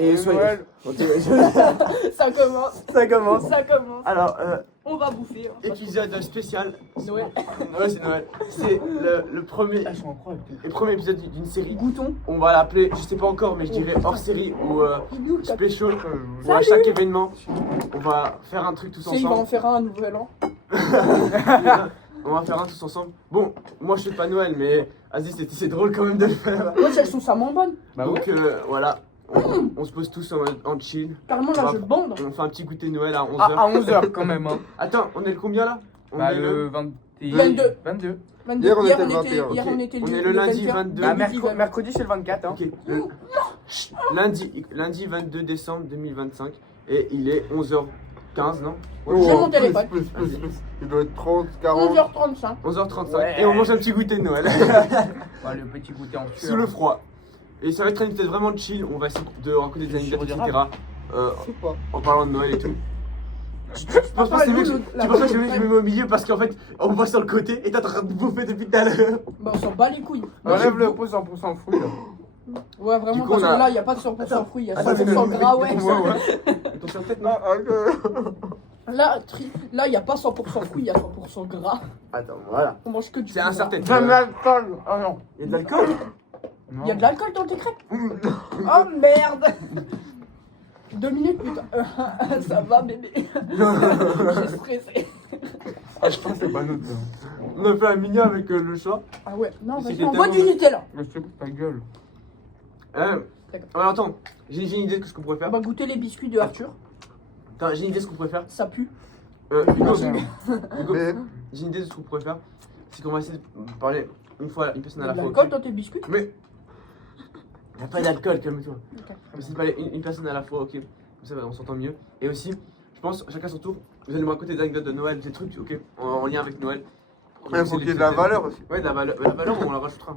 Et soyez... Noël. Ça commence. Ça commence. Ça commence. Alors, On va bouffer. hein. épisode spécial. Noël. Ouais, c'est Noël. C'est le premier, Elles sont incroyables. le premier épisode d'une série. Goûtons. On va l'appeler, je sais pas encore, mais je dirais hors série ou special. Ou à Salut. chaque événement, on va faire un truc tous Il va en ensemble. faire un nouvel an. On va faire un tous ensemble. Bon, moi je fais pas Noël, mais Aziz, c'est drôle quand même de le faire. Ouais, elles sont samement bonnes. Bah Donc voilà, on se pose tous en chill. Carrément, là, je bande. On fait un petit goûter de Noël à 11h. Ah, à 11h quand même. Hein. Attends, on est le combien là? On Bah, est le 22. 22. 22. Hier, on était le 21, Hier, ok. on était On est le lundi 22. Bah, mercredi, c'est le 24. Hein. Ok. Lundi 22 décembre 2025 et il est 11h15, non? J'ai mon téléphone. Plus. Il doit être 30, 40. 11h35. 11h35 Ouais. et on mange un petit goûter de Noël Bah, le petit goûter en sous le froid. Et ça va être un épisode vraiment chill, on va essayer de raconter des anecdotes, etc. Je sais pas. En parlant de Noël et tout. Tu penses pas que c'est mieux que je me mets au milieu parce qu'en fait on voit sur le côté et t'es en train de bouffer depuis tout à l'heure. Bah, on s'en bat les couilles. Enlève le pot 100% fruits. Là. Ouais, vraiment, Du coup, parce on a- que là, il n'y a pas de 100% fruits, il y a Attends, 100% gras, ouais. Ton sur tête, non? Là, il n'y a pas 100% fruits, il y a 100% gras. Attends, voilà. On mange que du C'est gras. incertain. J'aime l'alcool. Oh non. Il y a de l'alcool? Il y a de l'alcool dans tes crêpes? Oh merde! 2 minutes, putain. Ça va, bébé. J'ai stressé. Ah, je pense que c'est pas notre. On a fait un mignon avec le chat. Ah ouais, non, vas-y, C'était on boit tellement- du Nutella. Mais je te ta gueule. Alors attends, j'ai une idée de ce qu'on pourrait On faire. va goûter les biscuits de Arthur. Attends, j'ai une idée de ce qu'on pourrait faire. Ça pue. Hugo, Hugo, Mais j'ai une idée de ce qu'on pourrait faire. C'est qu'on va essayer de parler une personne Il y à a la de fois. l'alcool ok dans tes biscuits? Mais il n'y a pas d'alcool, calme-toi. Ok. On va essayer de parler une personne à la fois, ok. Comme ça, on s'entend mieux. Et aussi, je pense, chacun son tour, vous allez me raconter des anecdotes de Noël, des trucs, ok, en lien avec Noël. il faut qu'il y ait de la valeur aussi. Ouais, de la valeur, on la rajoutera.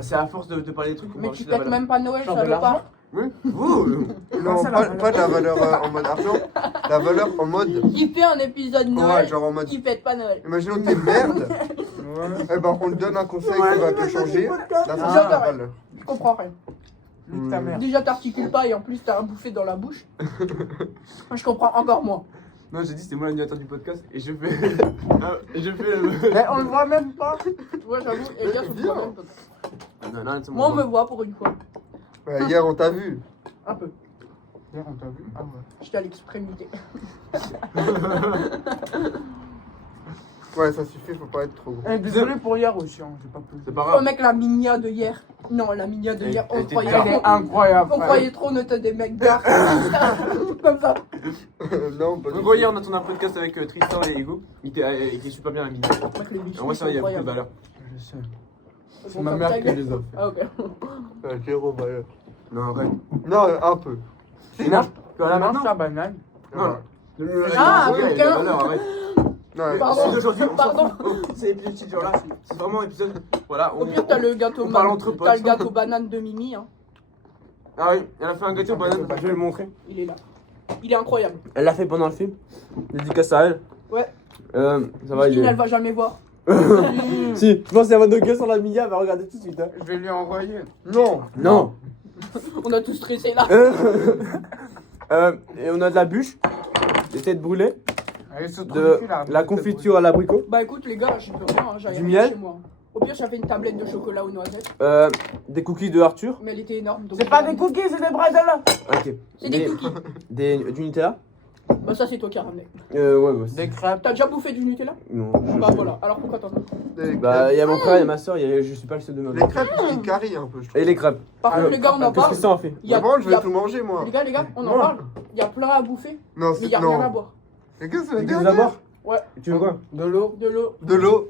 C'est à force de parler des trucs qu'on va Mais tu rajouter de la pètes valeur. même pas Noël, Genre ça de veut pas. Oui. Ouh. Non, ça, la pas de la valeur en mode argent. La valeur en mode. Il fait un épisode Ouais, Noël, genre en mode. il fête pas Noël. Imaginons que t'es merde. Ouais. Eh ben, on te donne un conseil qui va te changer. Là, c'est Ah. la valeur. Je comprends rien. Nique ta mère. Déjà, t'articules pas et en plus, t'as un bouffé dans la bouche. Je comprends encore moins. Non, j'ai dit c'était moi l'animateur du podcast et je fais. Et je fais le. Mais on le voit même pas. Ouais, j'avoue, Elias, on se voit même pas. Non, c'est Moi, on me voit pour une fois. Ouais, hier, on t'a vu. Un peu. Hier, on t'a vu. Ah ouais. J'étais à l'extrémité. Ouais, ça suffit, je peux pas être trop gros. Eh, désolé pour hier aussi, hein. J'ai pas pu. C'est pas Oh grave. mec, la minia de hier. Non, la minia de hier, on Elle était croyait bien. Elle est trop. incroyable. On frère. croyait trop, on était des mecs dark. Comme ça. Non, pas du Donc, tout. hier, on a tourné un podcast avec Tristan et Hugo. Il était super bien la mine. Mec, les biscuits, En vrai, ça va, il y a beaucoup de valeur. Je sais. Ils C'est sont ma comme mère ta qui gueule. les a fait. Ah, ok. Zéro valeur. Non, ouais. Non, un peu. Non, voilà, Mange maintenant. la banane. Non. Ah, Ouais, quelqu'un. la valeur, arrête. Non, Pardon. C'est aujourd'hui, on s'en Pardon. fout. C'est l'épisode genre là. C'est vraiment un épisode. Voilà. Au pire, t'as le gâteau on parle man- entre potes. T'as le gâteau banane de Mimi, hein. Ah oui, elle a fait un gâteau au banane. Je vais le montrer. Il est là. Il est incroyable. Elle l'a fait pendant le film. Dédicace à elle. Ouais. Ça va, il Christine, est. elle va jamais voir. Si, je pense qu'il y a un gueule sur la Mia, elle va regarder tout de suite. Hein. Je vais lui envoyer. non. Non. On a tous stressé là. Et on a de la bûche, des têtes brûlées, Allez, saute de la confiture à l'abricot, Bah écoute les gars, j'y peux rien, hein, j'avais Du rien miel. chez moi. Au pire j'avais une tablette de chocolat aux noisettes, des cookies de Arthur. mais elle était énorme. donc C'est pas des cookies, c'est des bredela. Ok. C'est des cookies. Du Nutella. Bah ça c'est toi qui as ramené. Ouais, bah, Des crêpes. T'as déjà bouffé du Nutella? non. Bah voilà, alors pourquoi t'en as? Les Bah, crêpes. il y a mon frère et ma soeur, je suis pas le seul de ma Les crêpes, ils carrient un peu, je trouve. Et les crêpes. Par contre les gars on en Que parle. Tristan a fait. Il y a, Vraiment, je il y a- vais tout manger, moi. Les gars, on en Non. parle. Il y a plein à bouffer, Non, mais il y a non. rien à boire. Les gars, ça Tu va veux bien. à boire? Ouais, Tu veux quoi? De l'eau. de l'eau. De l'eau.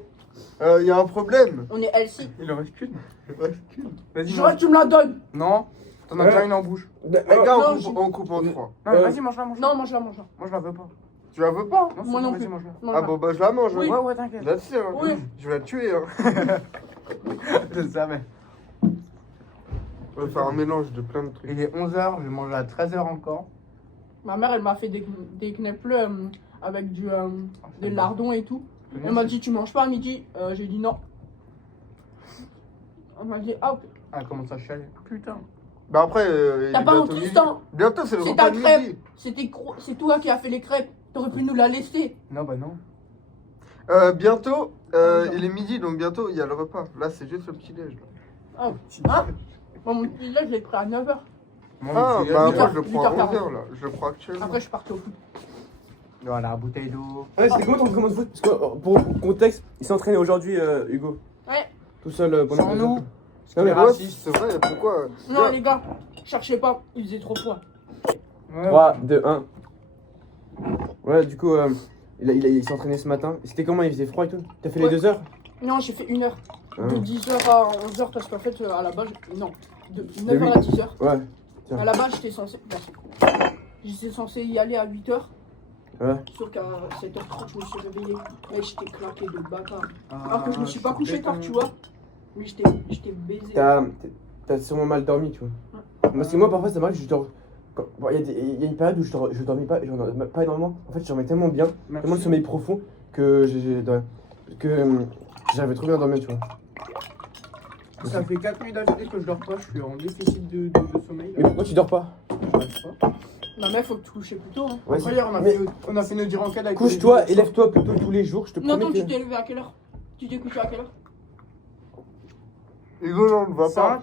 Il y a un problème. On est healthy. Il en reste qu'une. Ouais. Vas-y, Je vois mange. que tu me la donnes. Non. T'en as déjà une en bouche. Les gars, non, on coupe en trois. Non, mais vas-y, mange-la, mange-la. Non, mange-la, mange-la. Moi, je la veux pas. Tu la veux pas? Non, Moi non vas-y, plus. mange-la. Mange-la. Ah bon, bah je la mange. Oui. Hein. Ouais, t'inquiète. Là-dessus, hein. Oui. Je vais la tuer. Hein. Je savais. On va faire un mélange de plein de trucs. Il est 11h, je vais manger à 13h encore. Ma mère elle m'a fait des knäpple avec des lardons et tout. Elle m'a dit tu manges pas à midi. J'ai dit non. Elle m'a dit ah ok. Ah, comment ça chialer. Putain. Bah après, il T'as est pas bientôt honte, midi. Tristan. Bientôt, c'est le C'est repas ta de crêpe. midi. C'est toi qui as fait les crêpes. T'aurais pu nous la laisser. Non, bah non. Bientôt, genre. il est midi, donc bientôt, il y a le repas. Là, c'est juste le petit-déj. là. Ah, hein? Moi, mon petit là, je l'ai pris à 9h. Moi, Ah, monsieur, bah il y a- moi, je le prends à 8h40. 11h, là. Je le prends actuellement. Après, je suis parti au foot. Voilà, bouteille d'eau. Ouais, c'était comment ton entraînement de foot? Parce que pour contexte, il s'est entraîné aujourd'hui, Hugo. Ouais. Tout seul pendant Sans deux nous. heures. Non, mais Ouais, raciste. c'est vrai, pourquoi Non, les gars, cherchez pas. Il faisait trop froid. Ouais. 3, 2, 1. Ouais, du coup, il s'est entraîné ce matin. C'était comment? Il faisait froid et tout? T'as fait Ouais. les 2 heures? Non, j'ai fait 1h. Ah. De 10h à 11h parce qu'en fait, à la base, non. De 9h à 10h. Ouais. À la base, j'étais censé. J'étais censé y aller à 8h. Ouais. Sauf qu'à 7h30, je me suis réveillé. Mais j'étais claqué de bâtard. Ah, Alors que je me suis pas couché tard, tu vois. Mais j'étais baisé. T'as sûrement mal dormi, tu vois. Parce que moi, parfois, ça m'arrive, je dors. Il y a une période où je dormais pas énormément. En fait, je dormais tellement bien, tellement de sommeil profond que j'arrivais trop bien à dormir, tu vois. Ça fait 4 nuits d'affilée que je dors pas, je suis en déficit de sommeil. Mais pourquoi tu dors pas? J'arrive pas. Non, mais faut que tu couches plus tôt. Hein. Ouais, Après, hier, on a fait nos dires enquêtes avec. couche-toi et lève-toi plutôt tous les jours, je te Non, promets attends, que... tu t'es levé à quelle heure? Tu t'es couché à quelle heure? Hugo, non, on ne va pas.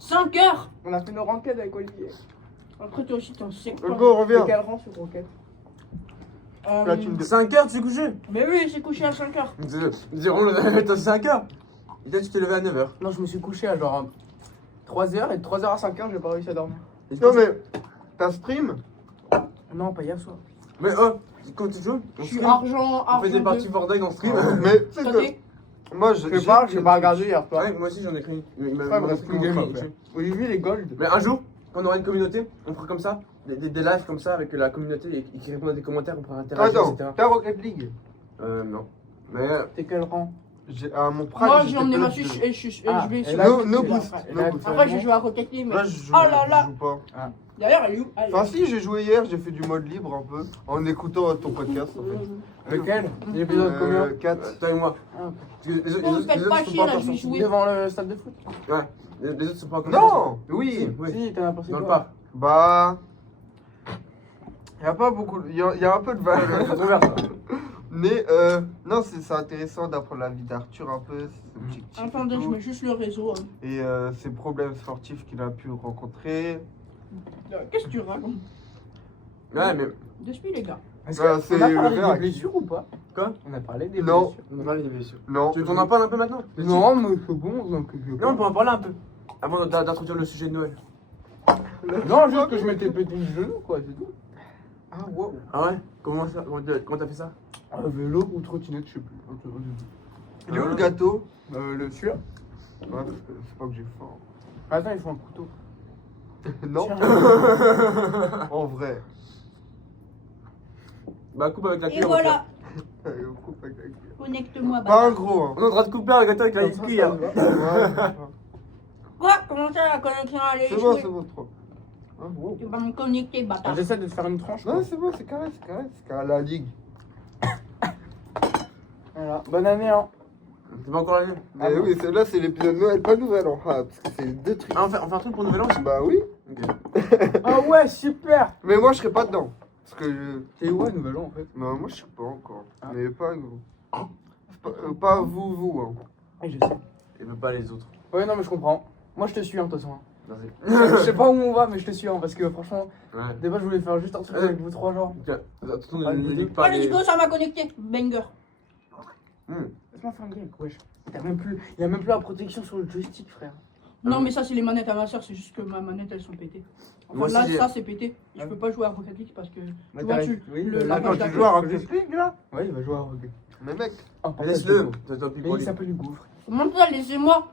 5h. On a fait nos enquêtes avec Olivier. Après, toi aussi, t'es en sec. Hugo, Et reviens. quel rang sur Rocket? Là, tu me dis- 5 heures, tu t'es couché? Mais oui, il s'est couché à 5h. Dirons, t'as 5 heures. Et toi, tu t'es levé à 9 heures. Non, je me suis couché à genre 3h et de 3h à 5h, j'ai pas réussi à dormir. Non, mais t'as stream? Non, pas hier soir. Mais oh, quand tu joues, Je on suis stream. argent, On fait des argent parties 2. Fortnite dans stream. Mais tu sais T'as que. dit? Moi, Je sais pas, j'ai pas regardé hier soir. Ouais, moi aussi j'en ai créé une. Il m'a Ouais, il me reste montré plus comment game créer à une faire. chaîne. Olivier, les gold. Mais un jour, quand on aura une communauté, on fera comme ça, des lives comme ça avec la communauté et qui répondent à des commentaires, on pourra interagir, Attends, etc. t'as Rocket League? Non. Mais T'es quel rang? J'ai à mon prime. Moi, j'étais j'ai emmené ma pelote suche de- et Ah, je vais et sur là, No, le no cul, là, boost. après. No boost. Après, j'ai joué à Rocket League, mais. Là, je joue, Oh là là. je joue pas. D'ailleurs, elle est où? Elle est Enfin, si, j'ai joué hier, j'ai fait du mode libre un peu, en écoutant ton podcast en fait. Lequel? L'épisode combien? 4. toi et moi. Ah. Parce que les Non, autres, me faites les pas autres sont chier, pas là, encore je vais sortis. jouer. Devant le stade de foot? Ouais, les autres sont pas encore Non, sortis. oui. Oui, Si, t'en as passé dans le quoi? parc. Bah. Y a pas beaucoup. Y a un peu de valeur. Mais non, c'est intéressant d'apprendre la vie d'Arthur un peu, ses objectifs. et Attendez, je tout. mets juste le réseau. Hein. Et ses problèmes sportifs qu'il a pu rencontrer. Qu'est-ce que tu racontes? Ouais, mais. Depuis, les gars. Est-ce Bah, qu'on c'est a parlé le des verre. blessures ou pas? Quoi? On a parlé des Non. blessures. On va parler des blessures. Non. Tu veux qu'on en parle un peu maintenant? Non, mais c'est bon, donc je Non, on peut en parler un peu. Avant d'introduire le sujet de Noël. Non, juste que je m'étais pété le genou, quoi, c'est tout. Ah, wow. Ah ouais? Comment t'as fait ça? Un vélo ou trottinette, je sais plus. Il est où le gâteau? Le sûr. Ouais, c'est pas que j'ai faim. Attends, il faut un couteau. Non, Tiens. en vrai. Bah, coupe avec la Et cuillère. voilà, On coupe avec la cuillère. connecte-moi. Pas un bâtard. gros, hein. On est en train de couper avec la Comme ça, cuillère. ça va. Ouais, Quoi? Comment ça, la connexion elle est c'est bon, échouée? c'est bon, trop. Ah, wow. Tu vas me connecter, bâtard. J'essaie de te faire une tranche. Non, quoi. c'est bon, c'est carré, c'est carré. C'est carré la ligue. Voilà. Bonne année, hein. C'est pas encore la vie. Mais bon. oui, là, c'est l'épisode Noël, pas Nouvel An. Ah, parce que c'est deux trucs. Ah, on fait un truc pour Nouvel An aussi? Bah oui. Ok. Ah ouais, super. Mais moi, je serai pas dedans. Parce que. T'es où à Nouvel An en fait? Bah, moi, je sais pas encore. Ah. Mais pas gros. Pas vous, hein. Oui, je sais. Et même pas les autres. Ouais, non, mais je comprends. Moi, je te suis, hein, de toute façon. hein. Vas-y. Je sais pas où on va, mais je te suis, hein, parce que franchement, Ouais. des fois, je voulais faire juste un truc avec vous trois, genre. Ok. Attention, Ah, ne les dis deux. pas Allez, les... let's go, ça m'a connecté. Banger. Laisse-moi faire un game, wesh. Il y a même plus la protection sur le joystick, frère. Non, Ah. mais ça, c'est les manettes à ma soeur, c'est juste que ma manette, elles sont pétées. Enfin, Moi là, aussi, j'ai- ça, c'est pété. Je Ah. peux pas jouer à Rocket League parce que. Mais Tu vois, t'arrêtes. Oui, le- là, la quand page tu d'accueil. joues à Rocket Rocket League, là. Ouais, il va jouer à Rocket. Mais mec, Ah, par Laisse-le. contre, Tant pis Mais pour il lui. s'appelle Gouffre. Comment ça, laissez-moi?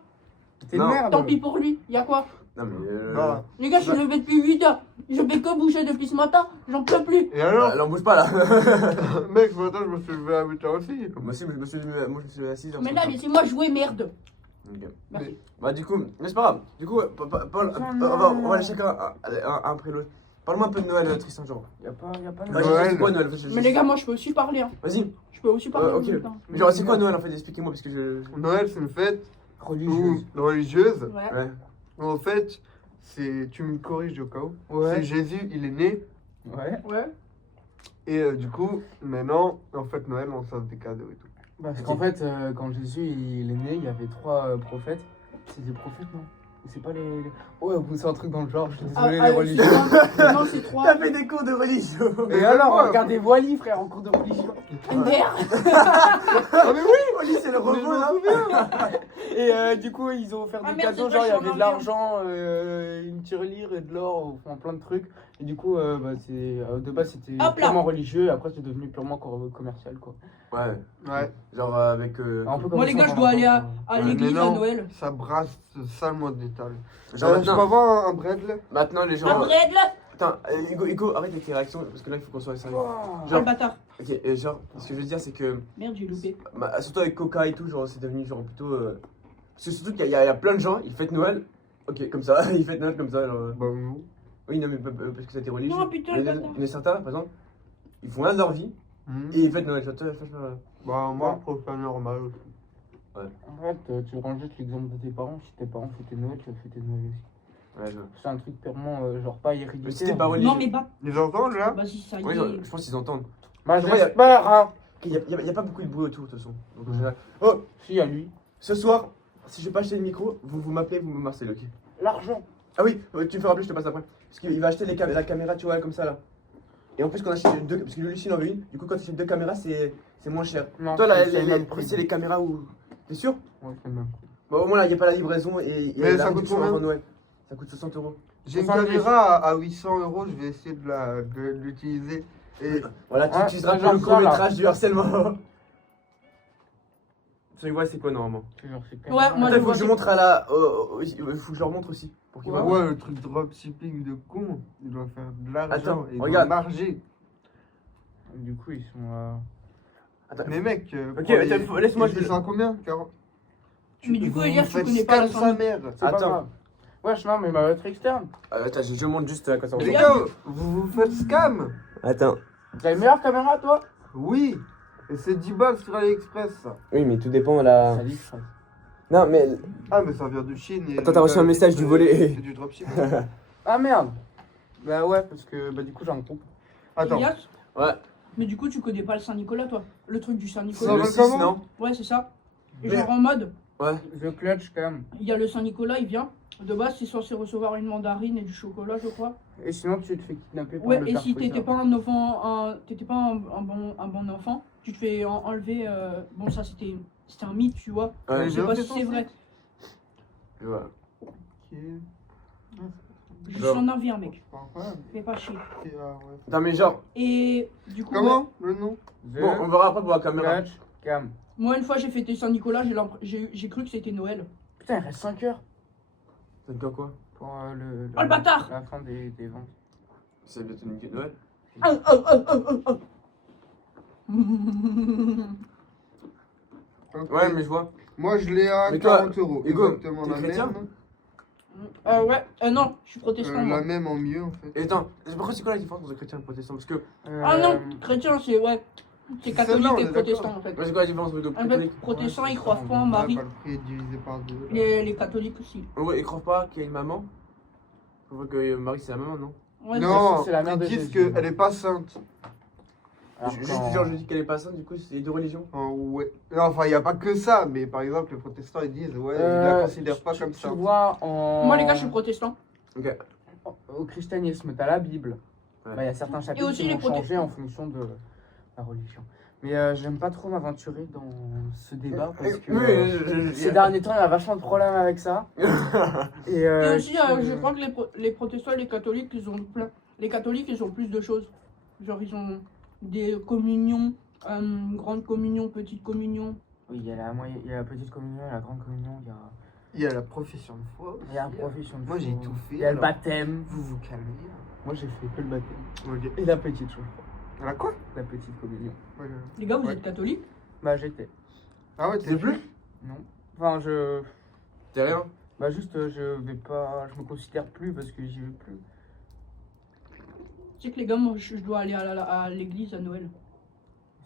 T'es une Non. merde. Tant pis pour lui. Y'a quoi? Non, mais. non. Les gars, je suis levé depuis 8 heures. Je fais que bouger depuis ce matin. J'en peux plus. Et alors Elle en bouge pas là. Mec, ce matin, je me suis levé à 8h aussi. Moi aussi, je me suis levé à 6h. Mais là, laissez-moi jouer, merde. Ok. Merci. Bah, du coup, mais c'est pas grave. Du coup, Paul, on va aller chacun un après l'autre. Parle-moi un peu de Noël, Tristan, genre. Y'a pas Bah, Noël. c'est quoi Noël? Mais les gars, moi, je peux aussi parler. Hein. Vas-y. Je peux aussi parler. Ok. en même temps. Mais genre, c'est quoi Noël en fait? Expliquez-moi parce que je. Noël, c'est une fête religieuse. religieuse. Ouais. Ouais. En fait, tu me corriges au cas où. Ouais. C'est Jésus, il est né. Ouais. Ouais. Et du coup, maintenant, en fait, Noël, on s'offre des cadeaux et tout. Parce qu'en fait, quand Jésus il est né, il y avait 3 prophètes. C'est des prophètes, non? C'est pas les. Ouais, c'est un truc dans le genre, je suis désolé, les religions. Non, c'est 3. T'as fait des cours de religion. Et alors, regardez Wally, frère, en cours de religion. Merde. Ah, mais oui! Oli, c'est le robot là. Et du coup, ils ont offert Ah, des merde, cadeaux, c'est genre il y vrai, avait je de suis l'argent, une tirelire et de l'or, enfin plein de trucs. Et du coup, de base c'était Hop là. purement religieux, et après c'est devenu purement commercial quoi. Ouais. Ouais. Genre avec. Un peu comme Moi, les ça, gars, je on dois en aller parle, à Ouais, l'église mais à non, Noël. Ça brasse salement d'étal. Genre Je peux maintenant, avoir un bread là? maintenant les gens. Après, là. Attends, Hugo, arrête avec tes réactions parce que là il faut qu'on soit sérieux. Wow. Oh, le Genre, bâtard. ok, genre, ce que je veux dire c'est que. Merde, j'ai loupé. Bah, surtout avec Coca et tout, genre c'est devenu genre plutôt. Parce que surtout qu'il y a plein de gens, ils fêtent Noël. Ok, comme ça, ils fêtent Noël comme ça. Genre... Bah, non. Oui, non, mais parce que ça a été religieux. Non, putain, Mais le il y bâtard. en a certains, par exemple, ils font rien de leur vie et ils fêtent Noël. Genre, toi, franchement. Bah, moi, je trouve ça normal aussi. En fait, tu rends juste l'exemple de tes parents. Si tes parents fêtaient Noël, tu vas fêter Noël aussi. Ouais, je vois. C'est un truc purement, genre pas héréditaire. Mais si t'es pas religieux. Non, mais bah, Les enfants là? vas-y, ça y Oui, est. genre, je pense qu'ils entendent. Bah, Je vois, j'espère, hein. Il y a pas beaucoup de bruit autour de toute façon. Donc, en Ouais. général- Oh, Si, à lui. ce soir, si je vais pas acheter le micro, vous m'appelez, vous me harcelez, ok? L'argent. Ah oui, tu me fais rappeler, je te passe après. Parce qu'il va acheter la caméra, tu vois, comme ça là. Et en plus, quand on achète deux, parce que lui, il en veut une, du coup, quand tu achètes 2 caméras, c'est moins cher. Non, Toi, là, c'est le même prix. c'est les caméras où. T'es sûr? Ouais, c'est le même prix. Bon, au moins, là, il n'y a pas la livraison et Mais la ça coûte réduction combien avant Noël. Ça coûte 60 euros. J'ai une 70. caméra à 800 euros, je vais essayer de l'utiliser. Et Voilà, tu Ah, utiliseras genre pour le ça, là. court-métrage du harcèlement. Tu vois, c'est quoi normalement? C'est genre, c'est Ouais, moi, Attends, je il faut vois que je des- montre à la. Il faut que je leur montre aussi. Pour qu'ils ouais, voient. le truc dropshipping de con, il doit faire de l'argent, Attends, il regarde. doit marger. Du coup, ils sont. Attends, Mais mec, Ok, pour attends, laisse-moi, ils je vais- sont à combien 40. Mais du coup, Elias, tu faites connais pas la scam sa famille. mère. C'est pas Attends. grave. Wesh, non, mais ma batterie externe. Attends, je montre juste quand ça Les Regarde. gars, vous vous faites scam? Attends. T'as une meilleure caméra, toi? Oui. Et c'est 10 balles sur AliExpress ça. Oui, mais tout dépend de la. Ça dit, ça. Non, mais. Ah mais ça vient de Chine. Et Attends, t'as reçu un message du volet. C'est du dropshipping. Ah merde. Bah ouais, parce que bah, du coup, j'ai un groupe. Attends. Elias, Ouais. mais du coup, tu connais pas le Saint-Nicolas, toi. Le truc du Ça Saint-Nicolas. Le va 6, comment non? Ouais, c'est ça. Et Mais- genre en mode, Ouais. Je clutch quand même. il y a le Saint-Nicolas, il vient. De base, c'est censé recevoir une mandarine et du chocolat, je crois. Et sinon, tu te fais kidnapper par Ouais, le et père si Fouettard. t'étais pas un enfant, t'étais pas un bon enfant, tu te fais enlever. Bon, ça c'était un mythe, tu vois. Ouais. Je sais pas si c'est vrai. Et voilà. Ok. Je Genre. suis en avis, mec. Incroyable. Fais pas chier. Ah, ouais. Non, mais genre. Et du coup, ouais, Comment le nom? Bon, on verra après pour la caméra. Clutch cam. moi, une fois, j'ai fêté Saint-Nicolas, j'ai cru que c'était Noël. Putain, il reste 5 heures Ça te dit quoi? pour Oh, le bâtard. la fin des ventes. C'est bientôt une de Noël. Ouais, mais je vois. Moi je l'ai à Mais toi, 40 euros. Hugo, Exactement t'es la chrétien même. Ouais, non, je suis protestant. moi. La même en mieux en fait. Et attends, c'est quoi la différence entre chrétien et protestant? Parce que. Ah non, chrétien, c'est ouais. C'est C'est catholique celle-là, on et est protestant en fait. C'est quoi la différence entre En fait, catholique? protestants, ils croient pas en Marie. Ah, bah, le prix est divisé par 2. Les catholiques aussi. Ouais, ils croient pas qu'il y a une maman. Faut voir que Marie c'est la maman, non? Ouais, Non, c'est la mère ils de disent Jésus. qu'elle est pas sainte. Alors, Juste quand- genre, je dis qu'elle est pas sainte, du coup c'est deux religions. Ouais. Non, enfin, il n'y a pas que ça, mais par exemple, les protestants ils disent, ouais, ils Euh, la considèrent pas comme Tu ça. vois, en... Moi, les gars, je suis protestant. Ok. Au christianisme, t'as la Bible. Ouais. Bah, il y a certains chapitres aussi qui les vont changer en fonction de la religion. Mais j'aime pas trop m'aventurer dans ce débat parce que ces derniers temps, il y a vachement de problèmes avec ça. Et, Et aussi, je- je crois que les protestants et les catholiques, ils ont plein. Les catholiques, ils ont plus de choses. Genre, ils ont des communions, grande communion, petite communion. Oui, il y a il y a la petite communion, il y a la grande communion, Il y a la profession de foi. il y a la profession de Moi, j'ai foi, tout fait, Il y a le alors. baptême. Vous vous calmez. Moi, j'ai fait que le baptême. Ok. Et la petite, je crois. La quoi? La petite communion. Ouais, Les gars, vous Ouais. êtes catholiques? Bah, j'étais. Ah ouais, t'es plus? Non. Enfin, T'es rien? Bah, juste, je vais pas. Je me considère plus parce que j'y vais plus. Tu sais que les gars, moi, je dois aller à l'église à Noël.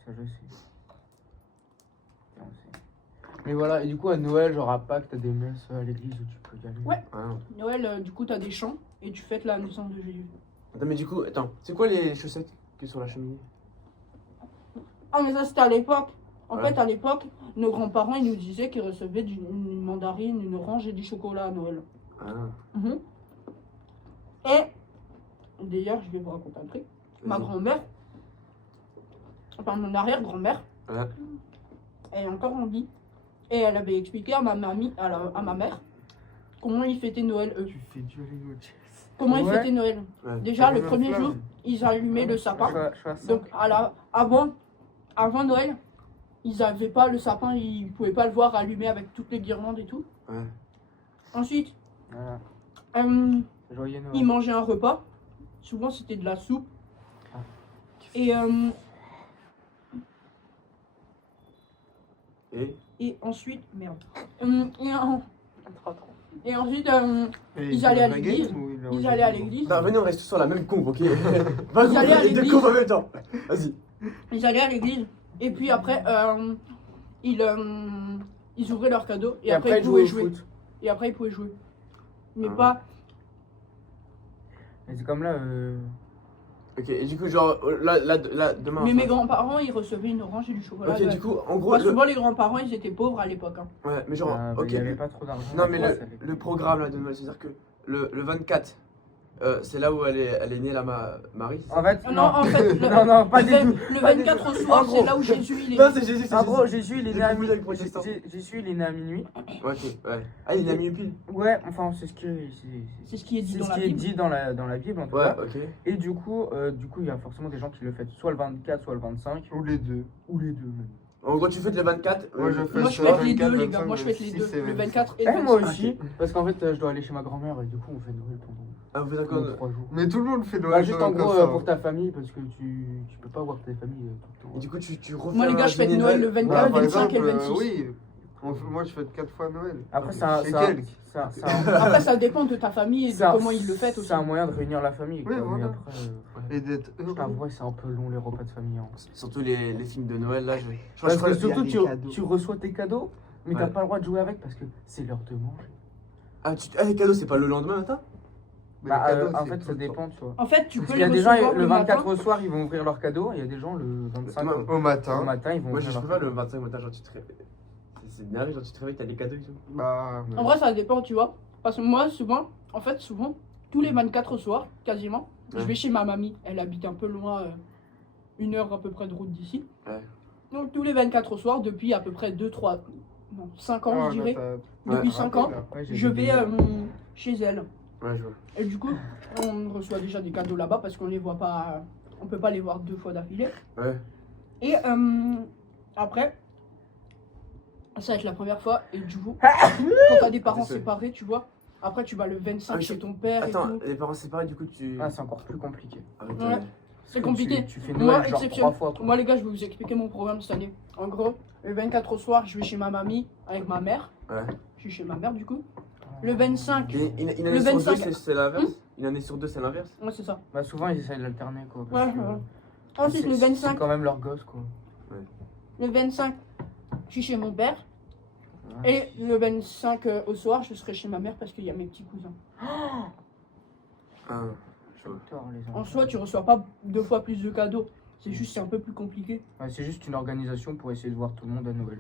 Ça, je sais. Ça, on sait. Mais voilà, et du coup, à Noël, genre à Pâques, t'as des messes à l'église où tu peux y aller. Ouais. Ah, non. Noël, du coup, t'as des chants et tu fêtes la naissance de Jésus. Attends, mais du coup, attends, c'est quoi les chaussettes qui sont sur la cheminée? Ah, mais ça, c'était à l'époque. En Ouais. fait, à l'époque, nos grands-parents, ils nous disaient qu'ils recevaient une mandarine, une orange et du chocolat à Noël. Ah, Mhm. Et, d'ailleurs, je vais vous raconter un truc. Ma vas-y. grand-mère, enfin mon arrière-grand-mère, Ouais. elle est encore en vie. Et elle avait expliqué à ma mamie, à ma mère, comment ils fêtaient Noël, eux. Tu fais du Lego Chess. Comment ils Ouais. fêtaient Noël. Ouais. Déjà, le Allume un premier flamme. jour, ils allumaient le sapin. Je fais ça. Donc, avant Noël, ils n'avaient pas le sapin, ils ne pouvaient pas le voir allumé avec toutes les guirlandes et tout. Ouais. Ensuite, Voilà. Joyeux Noël. ils mangeaient un repas. Souvent, c'était de la soupe. Ah. Et, Et ensuite, merde. Et ensuite, Et Ils allaient à la l'église. game ou il a ils allaient à rejoint l'église. non, venez, on reste tous sur la même conve, ok? Vas-y, Ils allaient à les deux l'église. conves en même temps. Vas-y. Ils allaient à l'église. Et puis après, ils ouvraient leurs cadeaux. Et, après, ils jouer pouvaient au jouer. foot. Et après, ils pouvaient jouer. Mais Ah. pas. Et c'est comme là, Ok, et du coup, genre, là, demain. Mais enfin, mes grands-parents, ils recevaient une orange et du chocolat. Ok, Ouais. du coup, en gros. Bah, souvent, les grands-parents, ils étaient pauvres à l'époque. Hein. Ouais, mais genre, bah, ok. il n'y avait pas trop d'argent. Non, mais Ouais, ça allait. le programme là de Noël, c'est-à-dire que le 24, c'est là où elle est née, là, Marie. c'est ça En fait, Non, en fait, le, non, non, pas le du vingt- tout. le Pas du 24 au tout. soir, En c'est gros. là où Jésus, il est. Non, c'est Jésus, c'est En Jésus. gros, Jésus, il est J'ai né à beaucoup minuit. avec protestants. Jésus, il est né à minuit. Ouais, ok, ouais. Ah, il est né à minuit pile. Ouais, enfin, c'est ce que C'est ce qui est dit c'est dans ce la qui est Bible. dit dans la Bible, en tout Ouais, cas. ok. Et du coup, il y a forcément des gens qui le fêtent soit le 24, soit le 25, Ou les deux. ou les deux même. En gros, tu fêtes le 24. Moi, je fais Moi, je ça, fais les 24, deux, les gars. 25, Moi, je fais les 26 deux. et Le 26. 24 et Eh, le 25. moi aussi, parce qu'en fait, je dois aller chez ma grand-mère et du coup, on fait Noël pendant Ah, vous faites encore. 3 jours. Mais tout le monde fait Bah, Noël. juste comme en gros ça. pour ta famille, parce que tu peux pas voir ta famille tout le Et temps. du coup, tu refais. Moi, les gars, un je fête dîner Noël le 24, Bah, le par 25 et le exemple, 26. oui. Moi, je fête 4 fois Noël. Après, Chez ça, quelques. Après, ça dépend de ta famille et de comment ils le fêtent aussi. C'est un moyen de réunir la famille. Quoi. Oui, Mais voilà. après, Et d'être je heureux. t'avoue, c'est un peu long les repas de famille. Hein. Surtout les films de Noël, là, je Parce crois que que- surtout, il y a des cadeaux. tu reçois tes cadeaux, mais t'as Ouais. pas le droit de jouer avec parce que c'est l'heure de manger. Ah, les cadeaux, c'est pas le lendemain matin? Mais Bah, les cadeaux, en c'est fait, tout ça le temps. dépend, tu vois. En fait, tu Parce peux qu'il y les a des gens, recevoir le le 24 matin. au soir, ils vont ouvrir leurs cadeaux, et il y a des gens, le 25 Non, Au matin. au matin, ils vont Moi, ouvrir je leurs peux pas cadeaux. le 25 matin, genre tu te réveilles. C'est énervé, genre tu te réveilles, t'as des cadeaux et tout. Bah. En vrai, ça dépend, tu vois. Parce que moi, souvent, tous Mm. les 24 au soir, quasiment, Ouais. je vais chez ma mamie. Elle habite un peu loin, 1 heure à peu près de route d'ici. Ouais. Donc, tous les 24 au soir, depuis à peu près 5 ans, Ah, je dirais. Ouais. Depuis 5 ans, Ouais, j'ai je des vais bébés. chez elle. Ouais, je vois. Et du coup, on reçoit déjà des cadeaux là-bas parce qu'on les voit pas. On peut pas les voir 2 fois d'affilée. Ouais. Et après, ça va être la première fois. Et du coup, quand t'as des parents C'est ça. séparés, tu vois, après tu vas le 25 Ah, chez ton père et Attends, tout. les parents séparés, du coup, tu. Ah, c'est encore plus compliqué. Arrête, Ouais. C'est compliqué. Tu fais Moi, Noël genre exception. 3 fois. Quoi. Moi, les gars, je vais vous expliquer mon programme cette année. En gros, le 24 au soir, je vais chez ma mamie avec ma mère. Ouais. Je suis chez ma mère, du coup. Le 25, Et une Le année sur 25. deux, c'est l'inverse? Une année sur deux, c'est l'inverse? ouais, c'est ça. Bah, souvent, ils essayent d'alterner, quoi. parce Ouais, que ouais. Ensuite, le c'est 25, quand même leur gosse, quoi. le 25, je suis chez mon père. Ouais. Et le 25 au soir, je serai chez ma mère parce qu'il y a mes petits cousins. Ah, je vois. Tort, les En enfants. soi, tu reçois pas 2 fois plus de cadeaux. C'est juste, c'est un peu plus compliqué. Ouais, c'est juste une organisation pour essayer de voir tout le monde à Noël,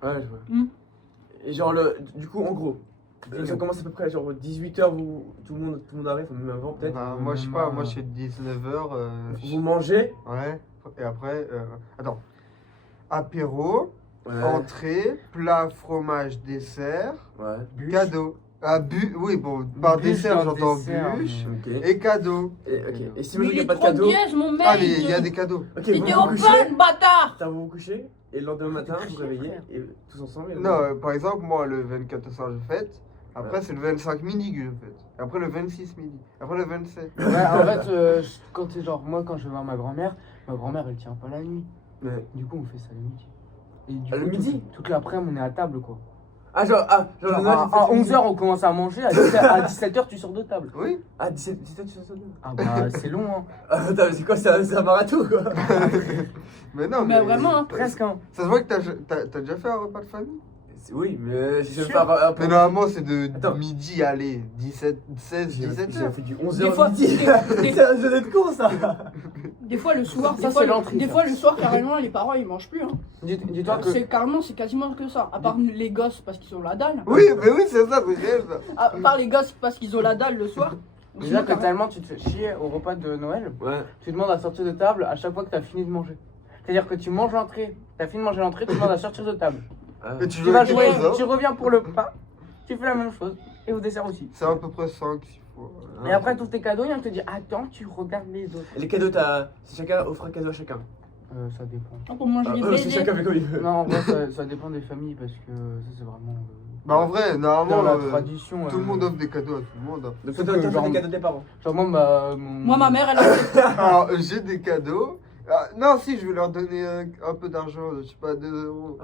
quoi. Ouais, je vois. Hmm. Et genre, du coup, en gros, ça commence à peu près à genre 18h où tout le monde arrive, enfin, même avant peut-être. Bah, moi, je sais pas, moi, c'est 19h. Vous mangez. Ouais. Et après, attends. Apéro, Ouais. entrée, plat, fromage, dessert, Ouais. Bûche. cadeau. Ah, oui, bon, par Bûche dessert, dans j'entends dessert, bûche. Ok. Et cadeau. Ok. Et si Mais il n'y il a est pas de trop cadeau. dièse, mon mec. Ah, mais il y a des cadeaux. Ok, T'étais vous au vous couchez. fun, bâtard. T'as vous vous couchez. Et le lendemain matin, vous vous réveillez et tous ensemble. et- Non, par exemple, moi, le 24 au soir, je fête. Après, c'est le 25 midi que je fête. Et après, le 26 midi. Après, le 27. Ouais, en fait, quand c'est genre, moi, quand je vais voir ma grand-mère, elle tient pas la nuit. Ouais. Du coup, on fait ça le midi. Et du Ah, le coup, midi toute l'après-midi, on est à table, quoi. Ah, genre, le Genre, Noël, à 11h, on commence à manger, à 17h, tu sors de table. Oui. Ah, 17 tu fais ça. Ah bah, c'est long, hein. Ah, attends, mais c'est quoi, c'est un marathon quoi? Mais non, Mais vraiment, hein. Presque, hein. Ça se voit que t'as déjà fait un repas de famille. Oui, mais si je veux Sûr. faire un peu. Mais normalement, c'est de Attends. midi, allez, 16, 17 J'ai heures. fait du Des 11h fois- midi. des- C'est un jeu d'être con ça. Des fois le soir, Ça, c'est l'entrée, des ça. fois le soir carrément les parents ils mangent plus. Hein. Dis-toi que. C'est quasiment que ça. À part les gosses parce qu'ils ont la dalle. Oui, mais oui, c'est ça, c'est réel, ça. À part les gosses parce qu'ils ont la dalle le soir. Déjà Sinon, que carrément- tellement tu te fais chier au repas de Noël, Ouais. tu demandes à sortir de table à chaque fois que tu as fini de manger. C'est-à-dire que tu manges l'entrée, tu as fini de manger l'entrée, tu demandes à sortir de table. Et Tu vas veux jouer, quelque chose, hein. tu reviens pour le repas, tu fais la même chose, et au dessert aussi. C'est à peu près 5-6 fois. Et après tous tes cadeaux, il te dit attends, tu regardes les autres. Les cadeaux, c'est chacun offre un cadeau à chacun. Ça dépend. Quand on mange des C'est baisers. chacun fait comme il veut. Non, en vrai, ça dépend des familles parce que ça c'est vraiment. Bah en vrai, dans normalement, la tradition. tout le monde offre des cadeaux à tout le monde. Hein. Donc Sauf toi, que t'as genre- fait des cadeaux des parents. Genre moi, Moi ma mère elle a Alors, j'ai des cadeaux. Ah, non, si, je vais leur donner un peu d'argent, je sais pas, 2 euros.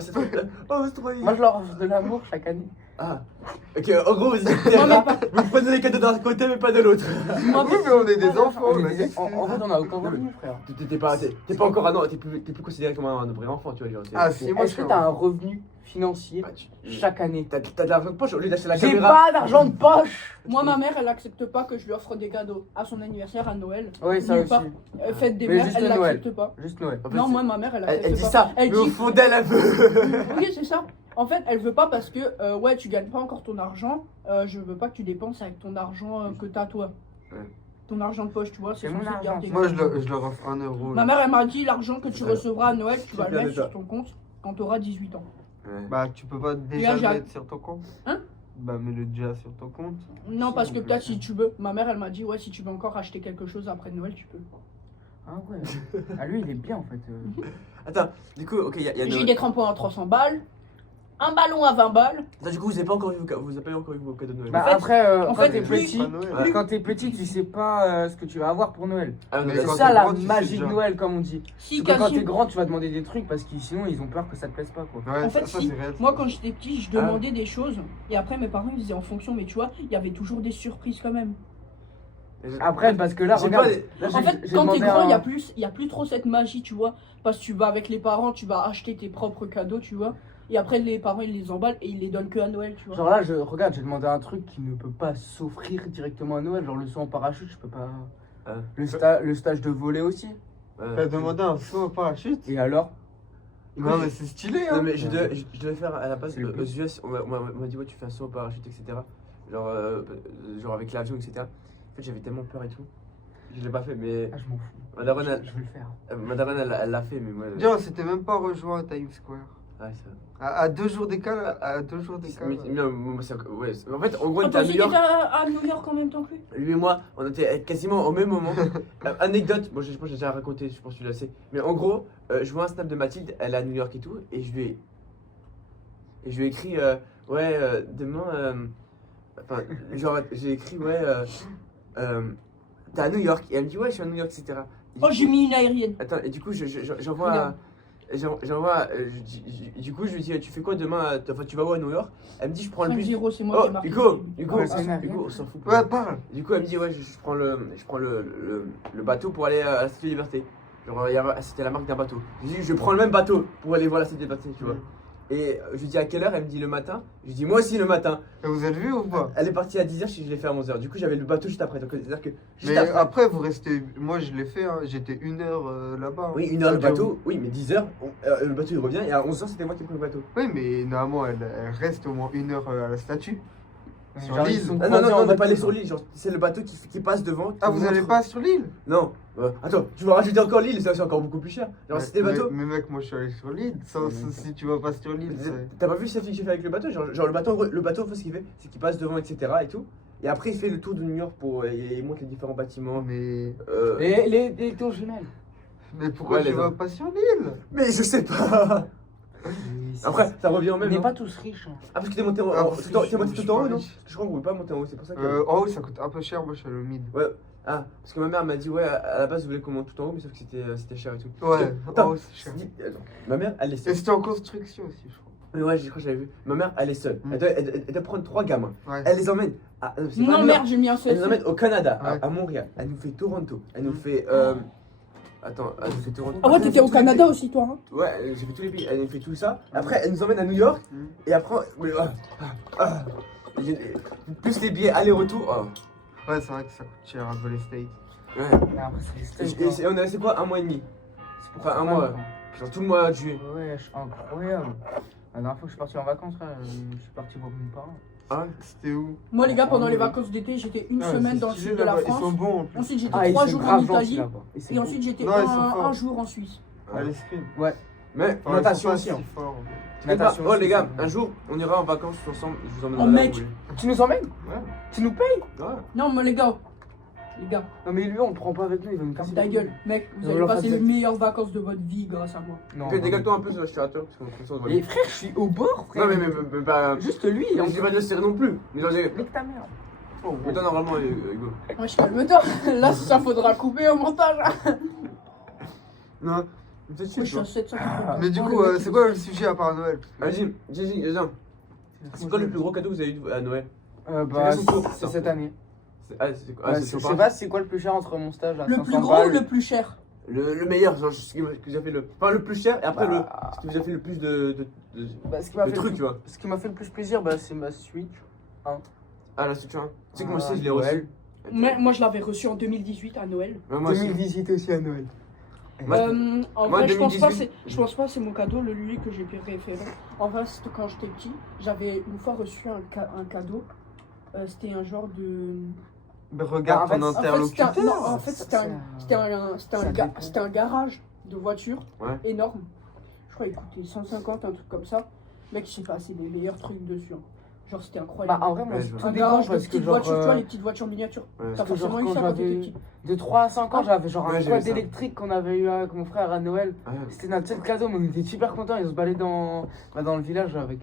C'est trop. Oh, c'est trop. Moi je leur offre de l'amour chaque année. Ah. Ok, en gros, vous Moi, vous prenez les cadeaux d'un côté, mais pas de l'autre. Moi, Oui, mais on est des enfants, On là, est des- qu'est-ce que en fait, on a aucun revenu, frère. T'es pas encore un an, t'es plus considéré comme un vrai enfant, tu vois. Genre, Ah, si, moi, je Est-ce que suis t'as un revenu financier Bah, chaque année? T'as de l'argent de poche au lieu d'acheter la J'ai caméra. pas d'argent de poche! Moi ma mère elle accepte pas que je lui offre des cadeaux à son anniversaire, à Noël. Oui, ça Nulle aussi. part. Fête des Mais mères, juste elle Noël. l'accepte pas. Juste Noël. En fait, Non, c'est- moi ma mère elle accepte Elle dit pas. ça, Elle mais au dit fond d'elle, elle veut. oui, c'est ça. En fait, elle veut pas parce que ouais, tu gagnes pas encore ton argent. Je veux pas que tu dépenses avec ton argent que t'as toi. Ouais. Ton argent de poche, tu vois, C'est c'est mon censé te argent. garder. Moi, je leur offre 1 euro. Ma mère elle m'a dit l'argent que tu Ouais. recevras à Noël, tu vas le Super mettre déjà. sur ton compte quand tu auras 18 ans. Bah, tu peux pas déjà Là, le j'ai- mettre sur ton compte? Hein? Bah, mets-le déjà sur ton compte. Non, Si, parce que on peut peut-être le faire. si tu veux. Ma mère elle m'a dit ouais, si tu veux encore acheter quelque chose après Noël, tu peux. Ah ouais. Ah lui, il est bien en fait. Attends, du coup, ok, il y a J'ai Noël. des crampons à 300 balles, un ballon à 20 balles. Attends, du coup, vous avez pas encore eu vos cadeaux de Noël. Bah fait- après, en quand fait, t'es plus- petit, Pas Noël. quand t'es petit, tu sais pas ce que tu vas avoir pour Noël. Ah, Mais bah, C'est quand ça t'es la grand, tu sais magie de déjà. Noël, comme on dit. Si, Parce que quand quasi- t'es grand, tu vas demander des trucs parce que sinon ils ont peur que ça te plaise pas quoi. Ouais, En fait, ça si. c'est réel. Moi, quand j'étais petit, je Ah. demandais des choses et après mes parents ils disaient en fonction, mais tu vois, il y avait toujours des surprises quand même. Après, parce que là, J'ai regarde. pas les- là, En j'ai- fait, j'ai quand t'es demandé grand, il un- y a plus trop cette magie, tu vois, parce que tu vas avec les parents, tu vas acheter tes propres cadeaux, tu vois, et après les parents ils les emballent et ils les donnent que à Noël, tu vois. Genre là, regarde, j'ai demandé un truc qui ne peut pas s'offrir directement à Noël, genre le saut en parachute, je peux pas. Ah. Le stage de volet aussi. T'as demandé un saut en parachute? Et alors? Non, mais c'est stylé, Non hein. mais je devais faire à la base C'est le aux US, on m'a dit ouais tu fais un saut au parachute etc. Genre avec l'avion etc. En fait j'avais tellement peur et tout. Je l'ai pas fait mais Ah, je m'en fous. ma daronne Je vais le faire. elle l'a fait mais moi. Dis, on s'était même pas rejoint à Times Square. Ouais, ça. À 2 jours d'école, à 2 jours d'école. Non, moi, ouais, en fait en gros on Ah, était à toi New aussi York. t'étais à New York en même temps que lui. Lui et moi, on était quasiment au même moment. Anecdote, moi je pense que j'ai déjà raconté, je pense que tu l'as sais. Mais en gros, je vois un snap de Mathilde, elle est à New York et tout, et je lui ai écrit, ouais, demain, enfin, genre, j'ai écrit, ouais, t'es à New York, et elle me dit, ouais, je suis à New York, etc. Et Oh, du j'ai coup- mis une aérienne. Attends, et du coup, j'envoie. Du coup, je lui dis, tu fais quoi demain? Enfin, tu vas où à New York? Elle me dit, je prends le bus. 5-0, c'est moi qui ai Oh, marqué. Hugo, Ouais, c'est Hugo, on s'en fout. Ouais, parle. Du coup, elle me dit, ouais, je prends le bateau pour aller à la Cité de Liberté. Genre, c'était la marque d'un bateau. Je lui dis, je prends le même bateau pour aller voir la Cité de Liberté, tu vois. Et je lui dis à quelle heure? Elle me dit le matin. Je lui dis, moi aussi le matin. Et vous êtes vu ou pas? Elle est partie à 10h, je l'ai fait à 11h. Du coup, j'avais le bateau juste après. Donc, c'est-à-dire que juste Mais après. après, vous restez. Moi, je l'ai fait, hein. J'étais 1 heure là-bas. hein. Oui, 1h le Ça, bateau. Oui, mais 10h, le bateau il revient. Et à 11h, c'était moi qui ai pris le bateau. Oui, mais normalement, elle reste au moins 1 heure à la statue. Sur Genre, ils l'île. sont Ah non, croisés non, en on n'est pas allé bateau. sur l'île. Genre, c'est le bateau qui passe devant. qui Ah, nous vous allez montre- pas sur l'île? Non. Attends, tu vas rajouter encore l'île, c'est encore beaucoup plus cher. Genre, Ouais, c'était le bateau. mais mec, moi je suis allé sur l'île. Si tu vas pas sur l'île, c'est. T'as pas vu cette fille que j'ai fait avec le bateau? Genre le bateau, en fait, ce qu'il fait, c'est qu'il passe devant, etc. et tout. Et après, il fait le tour de New York pour. Et il montre les différents bâtiments. Mais. Les tours jumelles. Mais pourquoi Ouais, tu les vas uns. pas sur l'île? Mais je sais pas! Après, ça revient au On même. n'est hein. pas tous riches. Hein. Ah, parce que t'es monté, Ah, parce que t'es monté je suis tout en pas haut, non? riche. Je crois qu'on pouvait pas monter en haut, c'est pour ça que. En haut, ça coûte un peu cher. Moi, je suis allé au mid. Ouais. Ah, parce que ma mère m'a dit, ouais, à la base, vous voulez qu'on monte tout en haut, mais sauf que c'était cher et tout. Ouais, Attends, en haut, c'est cher. Attends, ma mère, elle est seule. Et c'était en construction aussi, je crois. Mais ouais, je crois que j'avais vu. Ma mère, elle est seule. Mm. Elle doit prendre 3 gamins. Ouais. Elle les emmène. C'est pas Non, New York. merde, j'ai mis un Elle seul. nous emmène au Canada, Ouais. à Montréal. Elle nous fait Toronto. Elle nous Mm. fait Attends, j'ai fait tout. Ah ouais, t'étais au Canada aussi, toi. Hein. Ouais, j'ai fait tous les pays. Elle a fait tout ça. Après, elle nous emmène à New York. Et après, plus les billets aller-retour. Oh. Ouais, c'est vrai que ça coûte cher à voler State. Ouais. Mais après, c'est les Et, States. et on est resté quoi? Un mois et demi. C'est pour Enfin, ça, un mois. quoi. Genre tout le mois de juillet. Ouais, incroyable. La dernière fois que je suis parti en vacances, là, je suis parti voir mes parents. Ah, C'était où? Moi, les gars, pendant les vacances d'été, j'étais une semaine dans le sud de la Ils sont France. bons en plus. Ensuite, j'étais Ah, ils 3 sont jours en grave gentils Italie. là-bas. Et ensuite, j'étais Non, ils sont forts. un jour en Suisse. À l'escrime. Ouais, mais. Enfin, Natation ils aussi, sont hein. pas si forts. natation. Oh les gars, aussi. un jour, on ira en vacances ensemble. Je vous emmènerai Oh, là où mec. vous voulez. Tu nous emmènes? Ouais. Tu nous payes? Ouais. Non, mais les gars, Non, mais lui, on le prend pas avec nous, il va nous ferme casser ta les gueule. couilles. Mec, vous On allez leur passer fait les meilleures vacances de votre vie grâce à moi. Non. Ok, non, dégale-toi un peu sur l'aspirateur parce qu'on se voit. Mais frère, je suis au bord, frère. Non, mais pas. Juste lui, il est On en dit pas de le serrer non plus. Mais genre, Nique ta mère. mais toi, normalement, Hugo. Moi, je calme-toi. Là, ça faudra couper au montage. Hein. Non, peut-être Moi, je suis à 780. Mais du Oh, coup, le mec, c'est il quoi me le sujet à part Noël? Vas-y, viens. C'est quoi le plus gros cadeau que vous avez eu à Noël? Bah, C'est son tour. c'est cette année. C'est quoi? Ouais, Ah, je c'est sais sur pas c'est quoi le plus cher entre mon stage à Le 500 plus gros balles. ou le plus cher? Le meilleur, genre ce qui vous a fait le. Enfin, le plus cher et après Bah. ce qui vous a fait le plus de Bah, ce qui m'a fait trucs, le tu vois. ce qui m'a fait le plus plaisir, bah, c'est ma Switch. Ah, là, c'est tu vois. Tu sais que moi Ah, aussi, je l'ai Noël. reçu. Mais moi, je l'avais reçu en 2018 à Noël. Ouais, moi aussi. 2018 aussi à Noël. Moi, En moi, vrai, je pense 2018. pas c'est mon cadeau, lui que j'ai préféré. En vrai, c'était quand j'étais petit. J'avais une fois reçu un cadeau. C'était un genre de. Mais regarde Bah, en ton fait, interlocuteur. En fait, c'était un garage de voiture Ouais. énorme. Je crois qu'il coûtait 150, un truc comme ça. Mec, j'ai passé les meilleurs trucs dessus. Hein. Genre, c'était incroyable. Bah, en vrai, moi, Ouais, c'est je vois. tout un dépend garage de parce que petites genre. voitures, tu vois, les petites voitures miniatures. Ouais. T'as Parce que genre, forcément eu quand ça quand t'étais j'avais petit. de 3 à 5 ans, j'avais genre Ouais, un j'avais quad ça. électrique qu'on avait eu avec mon frère à Noël. Ouais. C'était notre seul cadeau, mais on était super contents. Ils se balaient dans le village avec.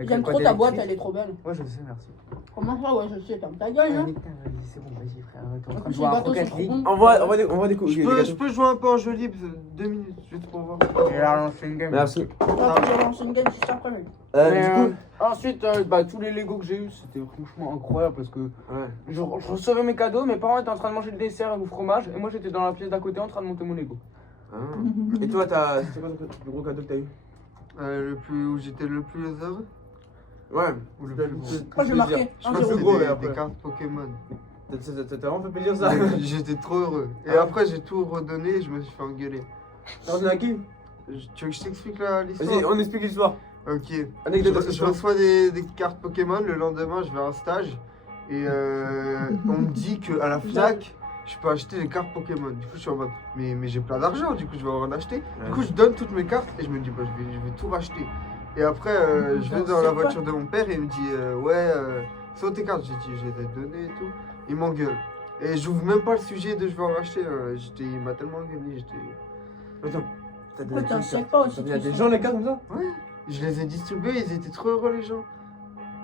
J'aime trop ta boîte, elle est trop belle. Ouais, je sais, merci. Comment ça, ouais, je sais, t'aimes ta gueule, hein. Nique ta- vas-y, c'est bon, vas-y, frère. Arrête, on est en En train de plus, les jouer à gâteaux sont Rocket trop League. bons. On va découvrir. Je peux jouer un peu en jeu libre 2 minutes juste pour voir. Et là, on fait une game. Merci. Là, tu vas lancer une game juste après, mec. Mais, Du coup. ensuite, bah, tous les Lego que j'ai eu, c'était franchement incroyable parce que Ouais. je recevais mes cadeaux, mes parents étaient en train de manger le dessert et le fromage, et moi j'étais dans la pièce d'à côté en train de monter mon Lego. Ah. Et toi, c'est quoi ton plus gros cadeau que t'as eu? Où j'étais le plus heureux? Ouais. Ou le Le plus gros? Moi, j'ai marqué Je 1-0. pense que plus gros, mais c'est après. des cartes Pokémon. Ça t'a vraiment fait plaisir ça? J'étais trop heureux. Et Ah. après, j'ai tout redonné et je me suis fait engueuler. T'as redonné à qui? Tu veux que je t'explique Vas-y, l'histoire? on explique l'histoire. Ok. Anecdote Je reçois des cartes Pokémon, le lendemain je vais à un stage et on me dit qu'à la FNAC je peux acheter des cartes Pokémon. Du coup je suis en mode mais j'ai plein d'argent, du coup je vais en acheter. Du coup je donne toutes mes cartes et je me dis bah, je vais tout racheter. Et après je vais dans la voiture de mon père et il me dit ouais sont tes cartes. J'ai dit j'ai donné et tout. Il m'engueule. Et j'ouvre même pas le sujet de je vais en racheter. Il m'a tellement engueulé. Attends. Pourquoi t'as un chèque pas aussi? Il y a des gens les cartes comme ça? Je les ai distribués, ils étaient trop heureux les gens.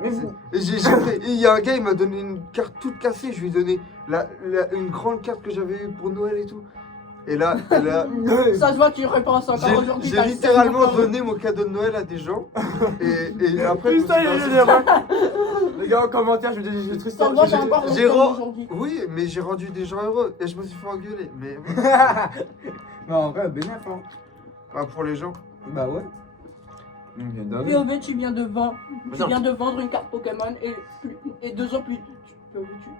Mais vous. Et il y a un gars, il m'a donné une carte toute cassée. Je lui ai donné une grande carte que j'avais eue pour Noël et tout. Et là, Ça se voit que tu repenses encore aujourd'hui. j'ai t'as le littéralement seum encore. donné mon cadeau de Noël à des gens. Et après, je me Putain, suis il y a lancé- des erreurs. Les gars en commentaire, je vais dire des trucs Ça se voit, t'as encore j'ai le seum ren- aujourd'hui. Oui, mais j'ai rendu des gens heureux. Et je me suis fait engueuler. Mais Mais en vrai, bénéf, hein. bah, pour les gens. Bah ouais. POV, tu viens de vendre. Tu Non. viens de vendre une carte Pokémon et 2 ans plus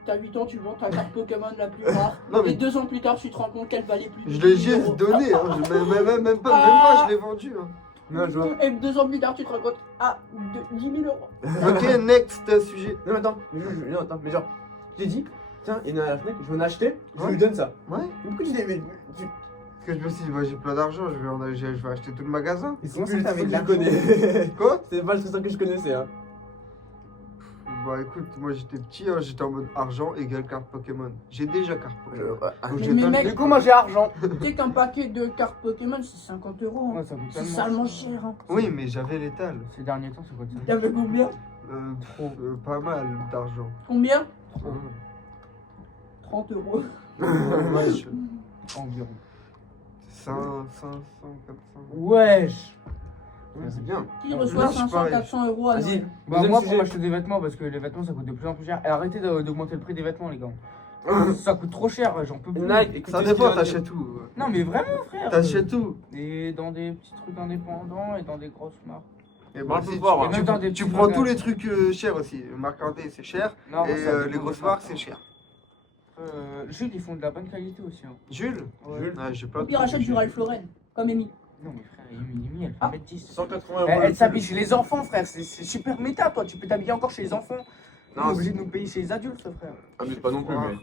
t'as 8 ans, tu vends ta carte Pokémon la plus rare. Non, mais- Et 2 ans plus tard, tu te rends compte qu'elle valait plus de Je l'ai 10 000 juste euros. donné. Hein. Même pas, je l'ai vendu. Hein. Non, je vois. Et 2 ans plus tard, tu te rends compte, ah, 10 000 euros. Ok, next sujet. Non, mais attends. Non, attends. Mais genre, j'ai dit, tiens, il y en a à la Fnac, je vais en acheter, je Ouais. lui donne ça. Ouais. Mais pourquoi tu dis, mais tu. Parce que je me suis dit, bah, j'ai plein d'argent, je vais acheter tout le magasin. Et C'est comment plus ça le truc t'avais que de je l'argent connais. Quoi? C'est pas le truc que je connaissais, hein. Bah écoute, moi j'étais petit, hein, j'étais en mode argent égale carte Pokémon. J'ai déjà carte Pokémon. Donc, Mais je donne- mec, Du coup, moi j'ai argent. Tu sais qu'un paquet de cartes Pokémon, c'est 50 euros. Hein. Ouais, ça coûte C'est tellement salement cher. cher. Hein. Oui, mais j'avais l'étal. Ces derniers temps, c'est quoi ça? T'avais combien? Pas mal d'argent. Combien 30 euros. Ouais, Environ. 500, 400. Wesh. Ouais, c'est bien. Qui reçoit Non, je suis 500, pareil. 400 euros à Vas-y. Noël? Bah Deuxième moi sujet. pour m'acheter des vêtements parce que les vêtements ça coûte de plus en plus cher. Et arrêtez d'augmenter le prix des vêtements les gars. Ça coûte trop cher, j'en peux plus. Nike, écoutez Ça ce dépend, qu'il va dire. t'achètes tout. Ouais. Non, mais vraiment, frère. T'achètes tout. Et dans des petits trucs indépendants et dans des grosses marques. Et Bon, bah, faut si, voir, tu, hein. Et même dans des tu petits prends magasins. tous les trucs chers aussi. Marque Andé, c'est cher. Non, Et ça dépend les des grosses marques, marques, c'est cher. Jules, ils font de la bonne qualité aussi. Hein. Jules Ouais. Jules. Ah, j'ai pas Au pire, achète du Ralph Lauren, comme Amy. Non, mais frère, Yumi, elle fait Ah. 10. 180 Elle, euros. elle s'habille chez les enfants, frère. C'est super méta, toi. Tu peux t'habiller encore chez les enfants. On est Non, obligé de nous payer chez les adultes, frère. ah, mais pas non plus, mais.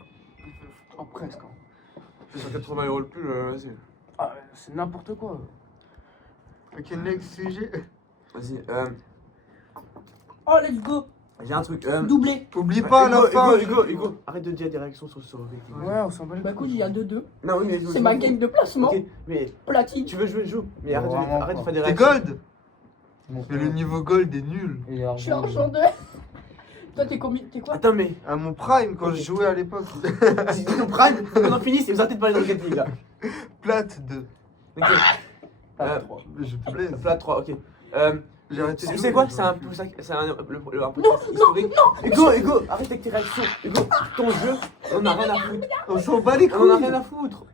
Oh, presque. Hein. 180 euros le pull, vas-y. Ah, c'est n'importe quoi. Ok, next sujet. Vas-y, Oh, let's go. j'ai un truc. Doublé. Oublie pas à la fin. Hugo, arrête de dire des réactions sur Objectif. Ouais, on s'en bat les Bah écoute, couilles. il y a 2-2. Non, oui, mais C'est ma game de placement. Ok, mais Platine. tu veux jouer, joue. Mais arrête, Vraiment arrête de pas. faire des T'es réactions. gold. Mon Mais le frère, niveau gold est nul. il est Je suis argent. argent 2. Toi, t'es combien? T'es quoi? Attends, mais. À mon prime, quand je jouais à l'époque. Si tu nous prime, on en finisse et vous arrêtez de parler de Rocket League là. Plate 2. Ok. Ah, trois. Je te plaise. Plat 3, ok. J'ai arrêté de Tu jouer, sais quoi? j'ai C'est un arrêté. peu ça. C'est un podcast historique. Hugo, arrête avec tes réactions. Hugo, ton jeu, on a rien à foutre. On s'en bat les On en couilles. a rien à foutre.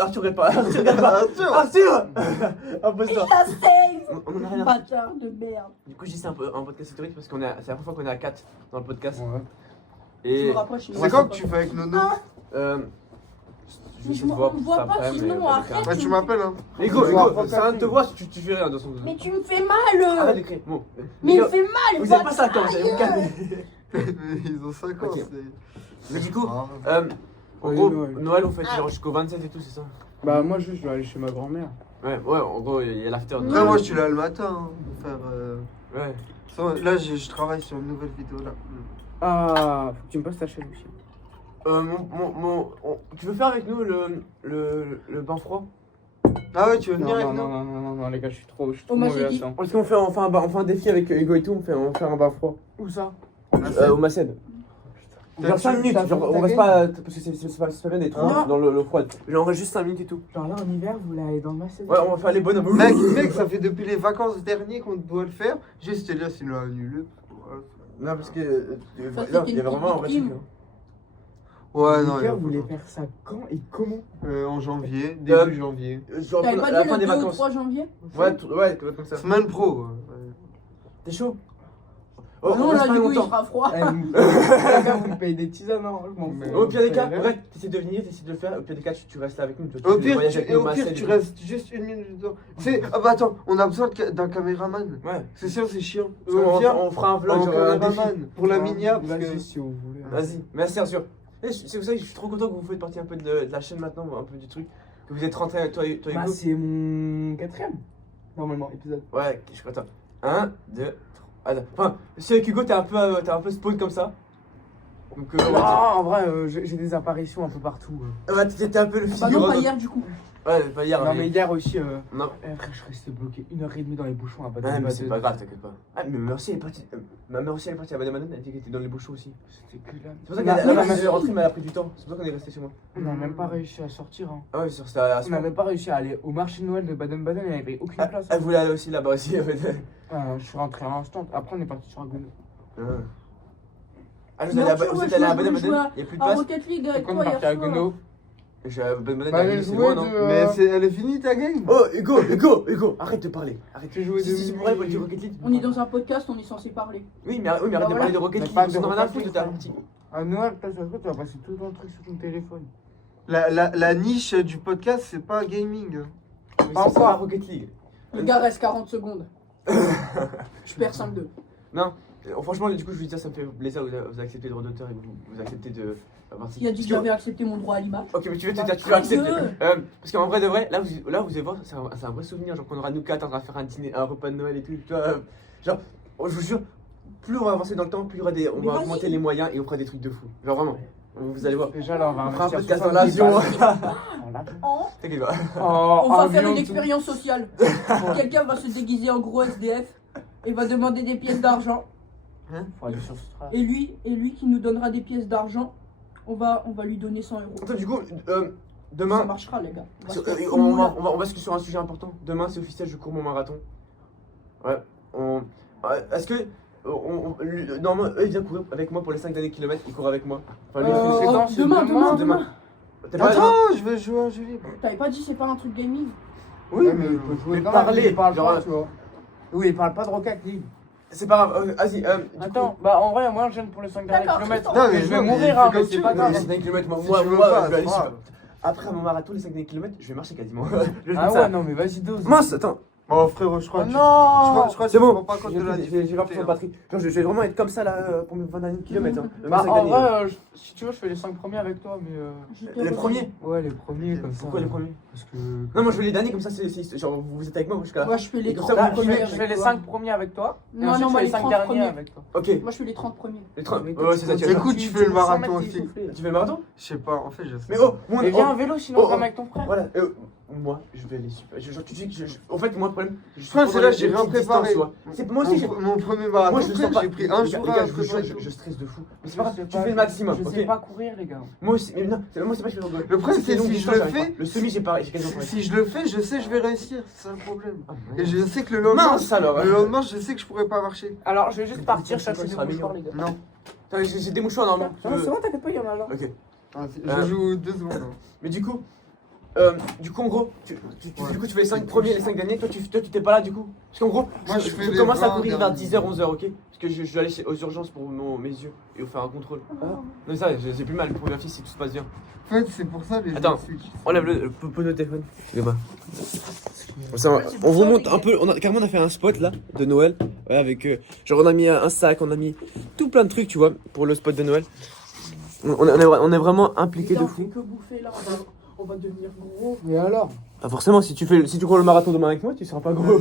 Arthur, regarde pas. Arthur, regarde pas. Arthur. Arthur Il Imposteur. la save. On en a rien à foutre. Bâtard de merde. Du coup, je dis c'est un podcast historique parce qu'on est, c'est la première fois qu'on est à 4 dans le podcast. Ouais. Je Et me rapproche. C'est quand que tu fais avec Nono? euh, Mais je je vais te voir me vois ça pas, après, mais sinon, avec un- arrête. Ouais, tu m'appelles, hein. Hugo, Je vois ça rien de te voir, tu fais rien dans son. Mais tu me fais Arrête mal. d'écrire. Bon. Mais il Les me gars, fait mal. vous êtes pas 5 ans, vous allez vous calmer. Ils ont 5 ans, Ok. c'est. Mais du coup, Ah. en Oui, gros, Noël. Noël, on fait genre jusqu'au 27 et tout, c'est ça? Bah, moi, juste, je dois aller chez ma grand-mère. Ouais, en gros, il y a l'after. Après, moi, je suis là le matin hein, pour faire. Ouais. Là, je travaille sur une nouvelle vidéo là. Ah, faut que tu me passes ta chaîne aussi. Tu veux faire avec nous le bain froid? Ah ouais, tu veux Non, venir avec non, nous? non, non, non, non, les gars, je suis trop Oh, moi, mauvais j'ai à dit- ça. Parce qu'on fait, on fait un défi avec Hugo et tout, on fait un bain froid. Où ça? Au Macène. T'as- Genre 5 minutes, t'as- genre, on t'as reste gagné pas. Parce que c'est pas bien d'être Non. dans le froid. Genre, on reste juste 5 minutes et tout. Genre là, en hiver, vous voulez aller dans le Macédoine? Ouais, on va faire les bonhommes. Mec, ça fait depuis les vacances dernières qu'on doit le faire. Juste Elias, il l'a annulé. Non, parce que. Ça, non, c'était il y avait une vraiment un vrai petite truc. team. Ouais, Les non, gars, vous voulez faire ça quand et comment? en janvier, début janvier. Genre, T'avais à pas la dit fin le des 2 ou vacances. 3 janvier? Ouais, comme ça. Semaine pro. T'es chaud? Oh non, on reste là, pas du coup, il longtemps. fera froid. Eh, les gars, vous me payez des tisanes, hein, je m'en fous. Au pire des cas, Ouais. ouais, t'essaies de venir, t'essaies de le faire. Au pire des cas, tu restes là avec nous. Tu Au fais le pire, voyage tu, avec et nous au Marseille pire, et tu tout. restes juste une minute dedans. Ah bah attends, on a besoin d'un caméraman. Ouais. C'est sûr, c'est chiant. On, on fera un vlog, en genre un défi. caméraman pour la minia. Parce Vas-y, que... si vous voulez. Vas-y, merci Arthur. C'est pour ça que je suis trop content que vous faites partie un peu de la chaîne maintenant, un peu du truc. Que vous êtes rentrés, toi et Bah, Hugo. c'est mon 4ème, normalement, épisode. Ouais, je suis content. 1, 2, 3. Attends. Enfin, si avec Hugo, t'es un peu spawn comme ça. Donc, on va Ah, en vrai, j'ai des apparitions un peu partout. dire. Ouais, t'es un peu le fils Bah du non, pas Renault. hier, du coup. Ouais, pas hier. Non, mais hier aussi, Non. frère, je suis resté bloqué 1h30 dans les bouchons à Ouais, Baden-Baden. mais c'est pas grave, t'inquiète pas. Ah, mais merci, elle est partie. Ma mère aussi, elle est partie à Baden-Baden, elle dit qu'elle était dans les bouchons aussi. C'était que là. C'est pour ça On a- qu'elle on a est même- rentrée, mais elle a pris du temps. C'est pour ça qu'on est resté chez moi. on n'a même pas réussi à sortir. Hein. Ah ouais, sur ça. On n'a même pas réussi à aller au marché de Noël de Baden-Baden, il n'y avait aucune place. Elle voulait aller aussi là-bas aussi. Je suis rentré à l'instant. Après, on est parti sur un gonneau. Ah, vous Non, allez à tu vois, vous êtes je allé à voulais Baden-Baden, jouer il n'y a plus de À place. Rocket League avec Pourquoi on toi est parti à hier soir. Gonneau? Je suis à Baden-Baden, Bah, à j'ai Lille, c'est joué loin, non de- Mais elle est finie ta game? Oh, Hugo, arrête de parler. Arrête. J'ai joué Si, de si, pour elle, du Rocket League. On est dans un podcast, on est censé parler. Oui, mais arrête de voilà. parler de Rocket Mais League. pas On de s'en a rien à Rocket foutre de League, ta frère. partie. À Noël, tu vas passer tout ton truc sur ton téléphone. La niche du podcast, c'est pas gaming. Mais Pas c'est pas encore. Rocket League. Le gars reste 40 secondes. Je perds 5-2. Non, franchement, du coup, je veux dire, ça me fait plaisir, vous acceptez le droit d'auteur et vous acceptez de. Il a dit que j'avais accepté mon droit à l'image. Ok, mais tu veux te Bah, dire, tu veux accepter. deux. Parce qu'en vrai de vrai, là, vous allez voir, c'est un vrai souvenir. Genre, qu'on aura nous quatre en train de faire un dîner, un repas de Noël et tout. Tu vois, genre, je vous jure, plus on va avancer dans le temps, plus il y aura on Mais va vas-y. augmenter les moyens et on fera des trucs de fou. Genre, vraiment. Vous allez voir. Déjà, là, on va On fera un investir podcast en 70 avion. balles. En avion. Oh, T'inquiète pas. on va faire avion, une tout. expérience sociale. Quelqu'un va se déguiser en gros SDF et va demander des pièces d'argent. Faut aller sur ce train. Et lui qui nous donnera des pièces d'argent, on va lui donner 100 euros. Attends, du coup, Ça demain. marchera, les gars. On va se Sur- faire on, foutre, là. on va sur un sujet important. Demain, c'est officiel, je cours mon marathon. Ouais. Est-ce que Normalement, eux, ils viennent courir avec moi pour les 5 derniers kilomètres, ils courent avec moi. Enfin, lui, c'est quand, c'est demain. demain. T'as pas Attends, je vais jouer à Julie. T'avais pas dit c'est pas un truc gaming? Oui, Ouais, mais il peut jouer mais quand parler, même, il parle genre, pas, tu vois. Oui, il parle pas de Rocket League. C'est pas grave, vas-y. Attends, bah en vrai, moi je viens pour les 5 derniers D'accord, kilomètres. Non, mais Je vais non, mais mourir, fais hein, comme mais tu c'est veux. pas les grave. 5 derniers kilomètres, Si moi, tu veux moi, pas, je vais aller c'est super. grave. Après mon marathon, les 5 derniers kilomètres, je vais marcher quasiment. Je Ah dis ça. ouais, non, mais vas-y, dose. Mince, attends. Oh frérot, je crois Oh que tu- non je crois que C'est tu te bon, rends pas compte de la j'ai difficulté. 20% de batterie. Genre, je vais vraiment être comme ça là pour mes 20 derniers kilomètres. Hein. Bah, Mes 5 en derniers. vrai, si tu veux, je fais les 5 premiers avec toi, mais. Les premiers? Ouais, les premiers, comme ça. Pourquoi les premiers? Parce que. Non, moi je veux les derniers comme ça, genre vous êtes avec moi jusqu'à la fin. Moi je fais les Et comme 30 ça, Là, vous je premiers. fais, je fais les avec 5 premiers avec toi. Et Non, ensuite, non, je moi fais les les 5 30 derniers premiers. avec toi. Ok. toi. Moi je fais les 30 premiers. Les 30. Mais Ouais, c'est ça, tu vas Écoute, tu fais le marathon aussi. Tu fais le marathon? Je sais pas, en fait, je sais. Mais oh, moi, Mais viens en vélo, sinon, oh, comme avec ton frère. Voilà, moi je vais aller super. Genre, tu dis que en fait, moi le problème, je suis Toi, trop c'est dans là, les j'ai rien petites préparé. distances, tu vois. C'est moi aussi, j'ai. Mon premier Moi marathon, je le sens pas. j'ai pris un jour Les à gars, je vous jure, préparer. je stresse de fou. Mais c'est Je pas grave, sais tu pas, fais le maximum. Je Ok. sais pas courir, les gars. Moi aussi, mais non, moi c'est pas que je fais le Le problème, c'est longue si je distance, le j'arrive fais. pas. Le semi, j'ai quasiment pas. Si je le fais, je sais que je vais réussir, c'est ça le problème. Ah, Et je sais que le lendemain, Mince alors. le lendemain, je sais que je pourrais pas marcher. Alors, je vais juste partir Ça chercher des sera mouchoirs, mignon. les gars. Non. Attends, j'ai des mouchoirs normalement. Non, c'est bon, t'inquiète pas, il y en a là. Ok. Je joue 2 secondes. hein. Mais du coup, en gros, du coup, tu fais les 5 premiers et les 5 derniers. Toi, tu t'es pas là du coup. Parce qu'en gros, Moi, je fais tu les commences à 20 courir vers derniers. 10h, 11h, ok? Parce que je vais aller aux urgences pour mes yeux et faire un contrôle. Non, mais ça, j'ai plus mal pour vérifier si tout se passe bien. En fait, c'est pour ça les Attends. switch. Enlève pose le téléphone. Excusez-moi. On vous montre un peu. Carrément, on a fait un spot là de Noël. Ouais, avec. Genre, on a mis un sac, on a mis tout plein de trucs, tu vois, pour le spot de Noël. On est vraiment impliqué de On fou. fait que bouffer là, on va devenir gros. Et alors? Ah, forcément, si tu cours le marathon demain avec moi, tu seras pas gros.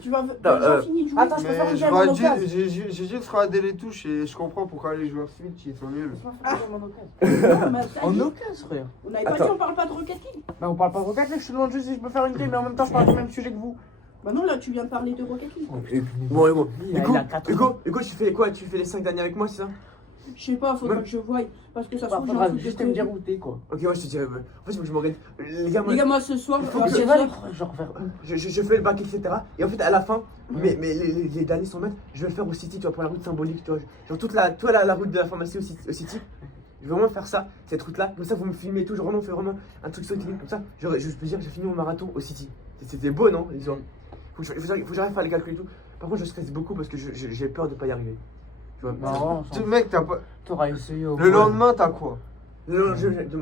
Tu vas euh, fini de jouer. attends, je peux faire Mais un je jeu à vois mon juste- occasion. j'ai juste regardé les touches et je comprends pourquoi les joueurs Switch ils sont nuls. Je peux faire un jeu à mon occasion. Non, mais ça En y est. occasion, frère. On n'avait pas Attends. dit on parle pas de Rocket League. Bah, on parle pas de Rocket League, je te demande juste si je peux faire une game, mais en même temps, je parle du même sujet que vous. Bah non, là tu viens de parler de Rocket League. Bon, Hugo. Il a 4 Hugo, tu fais quoi? Tu fais les 5 derniers avec moi, c'est ça? Je sais pas, faudra Ouais. que je voie. Parce que ça se Bah, trouve, j'ai faudra un truc juste de me prévu. dire où t'es, quoi. Ok, moi je te dirais. En fait, il faut que je m'organise. Les gars, moi, Les gars, moi ce soir, faut à que Tu 16 vas aller, heures, genre vers où? je fais le bac, etc. Et en fait, à la fin, mais les derniers 100 mètres, je vais le faire au City, tu vois, pour la route symbolique, tu vois. Genre toute la route de la pharmacie au City. Je vais vraiment faire ça, cette route-là. Comme ça, vous me filmez et tout. Genre, on fait vraiment un truc sauté comme ça. Je peux dire que j'ai fini mon marathon au City. C'était beau, non? Disons. Faut que j'arrive à faire les calculs et tout. Par contre, je stresse beaucoup parce que j'ai peur de pas y arriver. Tu vois. Non, Mec, t'as pas. t'auras essayé au Le lendemain, t'as quoi? Le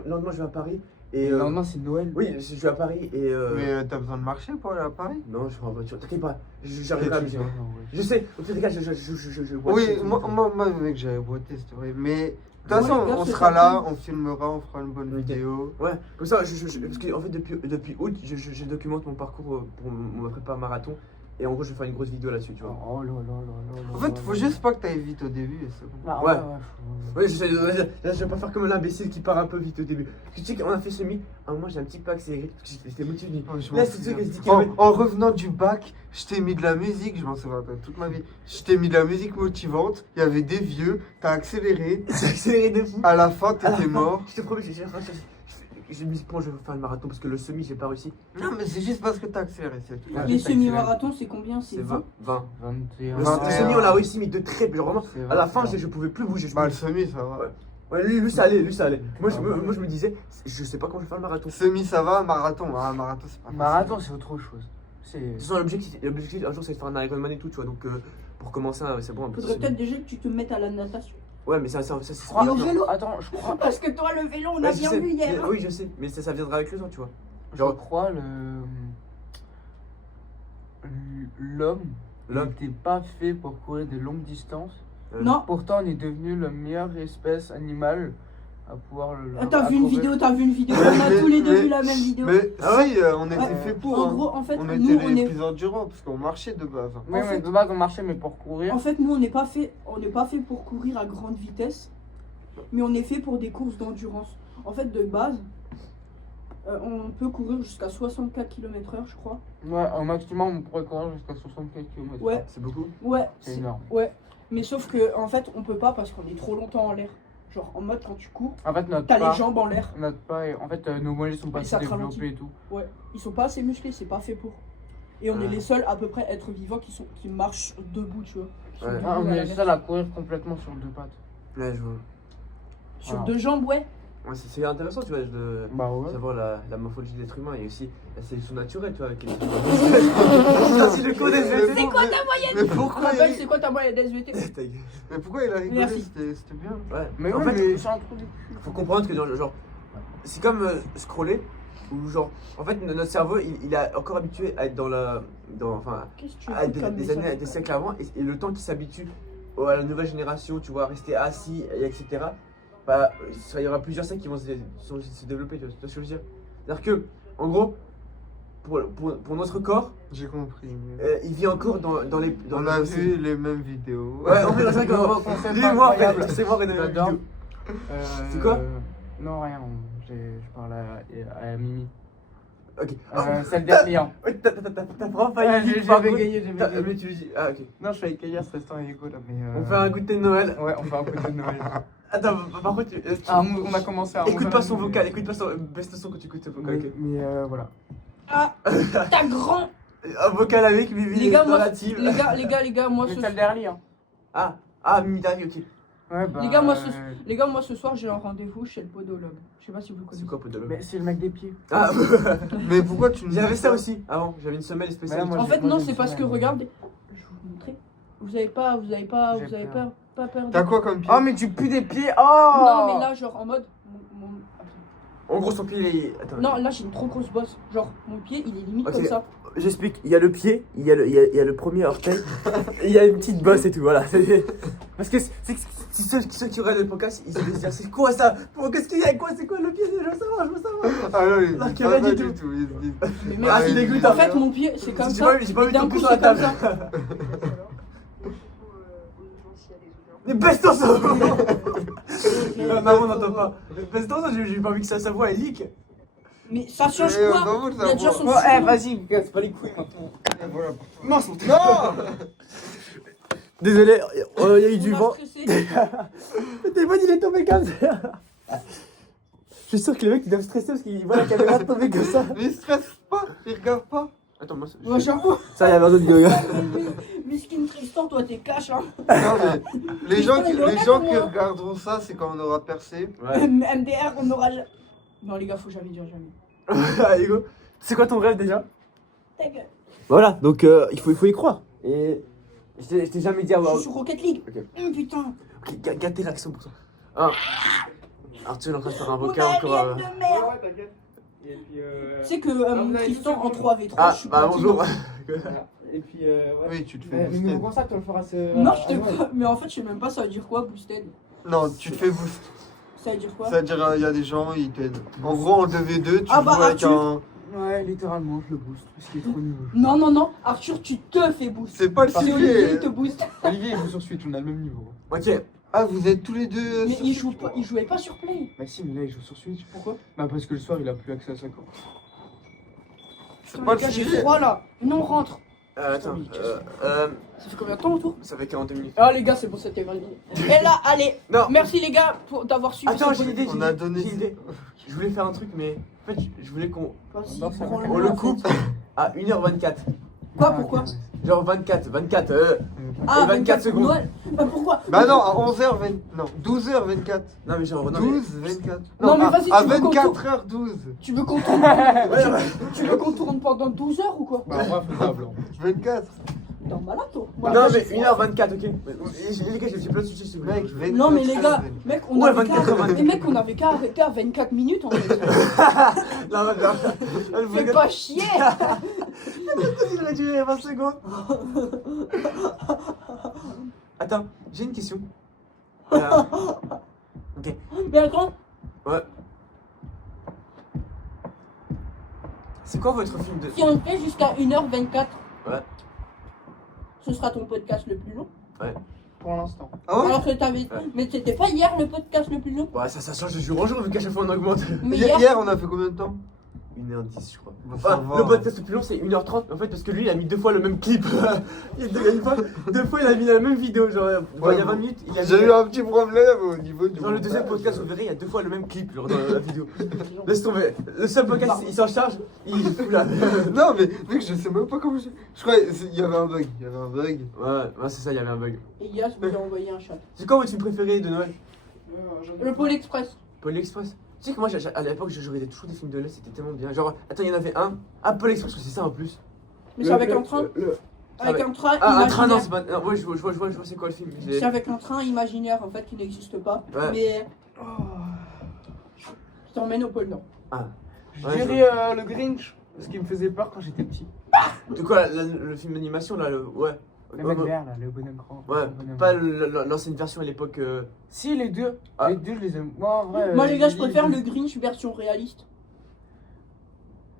lendemain, je vais à Paris. Et Le lendemain, c'est Noël. oui, je vais à Paris et. Mais t'as besoin de marcher pour aller à Paris? Non, je serai en voiture. T'inquiète pas, j'arriverai à me Ouais, gérer. ouais. Je sais, au pire des cas, je vois Oui, tout. moi, mec, j'avais beauté, c'est vrai. Mais de toute façon, Ouais, les gars, on c'est sera pas là, cool. on filmera, on fera une bonne vidéo. Ouais, comme ça, parce qu'en fait, depuis août, je documente mon parcours pour ma prépa marathon. Et en gros, je vais faire une grosse vidéo là-dessus, tu vois. Oh là là là là. En fait, faut juste pas que t'ailles vite au début et c'est bon. Ah, Ouais. faut- Ouais, je vais pas faire comme l'imbécile qui part un peu vite au début. Parce que tu sais qu'on a fait semi, à un moment j'ai un petit peu accéléré parce que j'étais motivé. Oh, je Là, m'en c'est sûr souviens. que je dis qu'il y avait- En revenant du bac, je t'ai mis de la musique, je m'en souviens toute ma vie. Je t'ai mis de la musique motivante, il y avait des vieux, t'as accéléré, J'ai accéléré de fou. à la fin À la t'étais fin, mort. Je te promets, j'ai mis ce point, je vais faire le marathon parce que le semi, j'ai pas réussi. Non mais c'est juste parce que t'as accéléré, c'est tout. Ah, les j'ai semi-marathons, c'est combien? C'est C'est 20. 20. 21. Le 21. semi, on l'a réussi, mais de très. Genre vraiment, C'est à la 21. fin, je pouvais plus bouger. Bah le semi ça va. Ouais. Ouais, lui ça allait, Moi, je me disais, je sais pas comment je vais faire le marathon. Semi ça va, marathon, ah, marathon c'est pas facile. Marathon, c'est autre chose. De toute façon, l'objectif un jour, c'est de faire un Ironman et tout, tu vois. Donc, pour commencer, c'est bon. un peu de Faudrait semi. peut-être déjà que tu te mettes à la natation. Ouais, mais ça Je c'est crois- Et au vélo. Attends, je crois. Parce que toi, le vélo, on Ouais, a je bien sais. vu hier. hein. Oui, je sais, mais ça viendra avec le temps, tu vois. Je Genre- crois l'homme L'homme. n'était pas fait pour courir de longues distances. Non. Pourtant, on est devenu la meilleure espèce animale à pouvoir le. Ah, t'as à vu une courir. vidéo, t'as vu une vidéo. Mais- On a tous les deux mais- vu la même vidéo. Mais Ah si, on était Ouais. fait pour. En hein. gros, en fait, On nous, était on les est. plus endurants parce qu'on marchait de base. hein. Oui, En mais fait- de base, on marchait, mais pour courir. En fait, nous, on n'est pas fait pour courir à grande vitesse, mais on est fait pour des courses d'endurance. En fait, de base, on peut courir jusqu'à 64 km/h, je crois. Ouais, au maximum, on pourrait courir jusqu'à 64 km. Ouais. C'est beaucoup. Ouais. C'est énorme. Ouais. Mais sauf que, en fait, on peut pas parce qu'on est trop longtemps en l'air. Genre, en mode, quand tu cours, En fait, notre t'as pas, les jambes en l'air. notre pas, en fait, nos mollets sont pas Et assez ça te ralentit. développés et tout. Ouais. Ils sont pas assez musclés, c'est pas fait pour. Et on est Ouais. les seuls à peu près êtres vivants qui marchent debout, tu vois. Qui sont Ouais. debout Ah, à on la est les mer. seuls à courir complètement sur deux pattes. Ouais, je vois. Sur Voilà. 2 jambes, ouais. Ouais, c'est intéressant, tu vois, de Bah ouais. savoir la morphologie de l'être humain et aussi la sélection naturelle, tu vois, avec les. Si je connais, C'est quoi ta Mais moyenne? pourquoi Rappelle, il... c'est quoi ta moyenne d'SVT? Ta gueule. Mais pourquoi il a rigolé? Merci. C'était bien. Ouais. Mais en ouais, fait, mais c'est un truc. faut comprendre que dans le genre, c'est comme scroller, ou genre, en fait, notre cerveau, il est encore habitué à être enfin, Qu'est-ce que tu à écoutes comme des message? années, des siècles avant, et le temps qui s'habitue à la nouvelle génération, tu vois, rester assis, et etc. Bah, il y aura plusieurs siècles qui vont se développer, tu vois ce que je veux dire. C'est-à-dire que, en gros, pour notre corps, J'ai compris. il vit encore dans les. On a vu les mêmes vidéos. Ouais, en fait, c'est vrai qu'on Concept lui et moi, incroyable. c'est moi, René. J'adore. C'est quoi? Non, rien. Je parle à Mimi. Ok. Celle des clients. Ouais, t'as vraiment Ouais, failli. j'ai par contre, bégayé, j'ai t'as- bégayé. Mais tu lui dis. Ah, ok. Non, je suis avec Kaya, ce restaurant est égo là, mais. On fait un goûter de Noël. Ouais, on fait un coup de Noël. Attends, par contre, On a commencé à. écoute pas son vocal, écoute pas son. Baisse le son quand tu écoutes son vocal, ok. Mais voilà. Ah, t'as grand. Un vocal avec Vivi Les gars, dans moi, la team. les gars, moi, Mais ce celle d'Erly, hein. Ah, Mimi Dari, ok. Ouais, bah. Les gars, moi, ce soir, j'ai un rendez-vous chez le podologue. Je sais pas si vous C'est connaissez. quoi, Podologue? Mais c'est le mec des pieds. Ah, Mais pourquoi tu me dis j'avais ça aussi avant, j'avais une semelle spéciale. Mais là, moi, En fait, j'ai non, une c'est parce que, semaine. regardez, je vais vous montrer. Vous avez J'ai pas peur. T'as quoi comme pied? Oh, mais tu pues des pieds. Oh. Non, mais là, genre, en mode. Attends. En gros, son pied, il est. Attends. Non, là, j'ai une trop grosse bosse. Genre, mon pied, il est limite Ok. comme ça. J'explique, il y a le pied, il y a le premier orteil, et il y a une petite bosse et tout, voilà. Parce que si ceux qui regardent le podcast, ils allaient se dire c'est quoi ça? Qu'est-ce qu'il y a? C'est quoi le pied? Je veux savoir. Ah non, il Alors dit que pas rien ça du du tout. tout. Il se dit. Mais Ah, mec, il dégoûte, en hein. fait, mon pied, c'est comme J'ai ça. pas j'ai pas et envie de d'un tomber coup, sur la c'est comme table. ça. Mais baisse ton son! Maman, on n'entend pas. Baisse ton son, j'ai pas envie que sa voix elle leak. Mais ça change Eh, quoi? bah, vous, Il y a déjà ça son va. Oh, eh, surnom. vas-y, casse pas les couilles maintenant. Voilà. Non, son Non. Désolé, il y a eu On du m'a vent. stressé. Le téléphone il est tombé comme ça. Je suis sûr que les mecs ils doivent stresser parce qu'ils voient la caméra tomber comme ça. Mais il stresse pas, il regarde pas. Attends, moi Moi, j'avoue. ça, il y avait un autre vidéo. Miskin Tristan, toi, t'es cash, hein. Non, mais les gens qui moi. regarderont ça, c'est quand on aura percé. Ouais. MDR, on aura. Non, les gars, faut jamais dire jamais. Allez, go. C'est quoi ton rêve déjà? Ta gueule. Voilà, donc il faut y croire. Et je t'ai jamais dit Je avoir. suis sur Rocket League. Ok. Putain. Ok, garde tes réactions pour ça. Ah. Arthur est en train de faire un Mon vocal encore. alien de merde. Ouais, t'inquiète. Et puis, Tu sais que vous avez Tristan tous en vu. 3v3, Ah, je suis bah continent. bonjour. Et puis, ouais. Oui, tu te fais Mais booster. nouveau concept, on le fera. Non, je t'ai pas. Mais en fait, je sais même pas ça veut dire quoi, boosted. Non, tu te fais boost. Ça veut dire quoi? C'est-à-dire, il y a des gens, ils t'aident. En gros, en 2v2, tu Ah bah, joues avec Arthur. un. Ouais, littéralement, je le booste parce qu'il est trop nul. Non, non, non, Arthur, tu te fais boost. C'est pas le C'est Olivier, il sujet. te booste. Olivier, il joue sur Switch, on a le même niveau. Ok. Ah, vous êtes tous les deux. Mais sur- il jouait pas sur Play. Bah si, mais là, il joue sur Switch. Pourquoi? Bah parce que le soir, il a plus accès à sa corde. C'est Putain, pas les le gars, j'ai sujet. froid là. Non, rentre. Attends. Ça fait combien de temps autour? Ça fait 42 minutes. Ah, les gars, c'est bon, c'était validé. Et là, allez. Non. Merci les gars d'avoir suivi. Attends, ce j'ai une idée. On a donné- J'ai une idée. Je voulais faire un truc, mais en fait, je voulais qu'on Vas-y, Non, ça va. prends-le, on le en fait. coupe à 1h24. Quoi, pourquoi? Genre 24. Ah, Et 24 secondes. Noël. Bah pourquoi? Bah non, à 11h20. Non, 12h24. Non, mais genre, non, 12h24. Non, mais à- vas-y, à tu veux qu'on 24h12. Tu veux qu'on tourne mais... Ouais, ouais. Tu veux qu'on tourne pendant 12 heures ou quoi? Bah, on va faire blanc. 24. T'es un malade toi. Moi, Non, là, mais j'ai froid. 1h24, ok. Les gars, j'ai plein de sujets si vous voulez. Mec, 24. Non mais les gars, mec on Ouais, avait 24 qu'à mais mec, on avait qu'à arrêter à 24 minutes en fait. Non, non. Fais pas chier. Il aurait duré 20 secondes. Attends, j'ai une question. Ok. Mais attends, Ouais. C'est quoi votre film de. si on fait jusqu'à 1h24, Ouais. ce sera ton podcast le plus long. Pour l'instant. Ah ouais? Alors que t'avais. Ouais. Mais c'était pas hier le podcast le plus long. Ouais, ça change de jour en jour vu qu'à chaque fois on augmente. Mais Hier, hier, on a fait combien de temps? 1h10, je crois. Bah, ça va. Le podcast le plus long, c'est 1h30. En fait, parce que lui, il a mis 2 fois le même clip. Il y a une fois, 2 fois, il a mis la même vidéo. Genre, il y a 20 minutes, il a mis. J'ai eu un petit problème au niveau du. Dans le deuxième podcast, vous verrez, il y a 2 fois le même clip genre, dans la vidéo. Laisse tomber. Le seul podcast, il s'en charge, il fout là. Non, mais mec, je sais même pas comment je. Je crois qu'il y avait un bug. Il y avait un bug. Ouais, c'est ça, il y avait un bug. Et Yas vous a envoyé un chat. C'est quoi votre film préféré de Noël? Le Pôle Express. Pôle Express. Tu sais que moi, à l'époque, je regardais toujours des films de Noël, c'était tellement bien. Genre, attends, il y en avait un. Ah, Pôle Express, c'est ça en plus. Mais c'est avec un train. Avec un train Ah, un train, non, imaginaire. c'est pas. Non, ouais, je vois c'est quoi le film. C'est avec un train imaginaire en fait qui n'existe pas. Ouais. Mais. Je t'emmène au pôle Nord. Je Ouais, dirais le Grinch, parce qu'il me faisait peur quand j'étais petit. De quoi, le film d'animation là, ouais. Le mec vert là, le bonhomme grand. Ouais, le bonhomme pas vert. l'ancienne version à l'époque. Si, les deux. Ah. Les deux, je les aime. Moi, en vrai. Moi les gars, je préfère le Grinch version réaliste.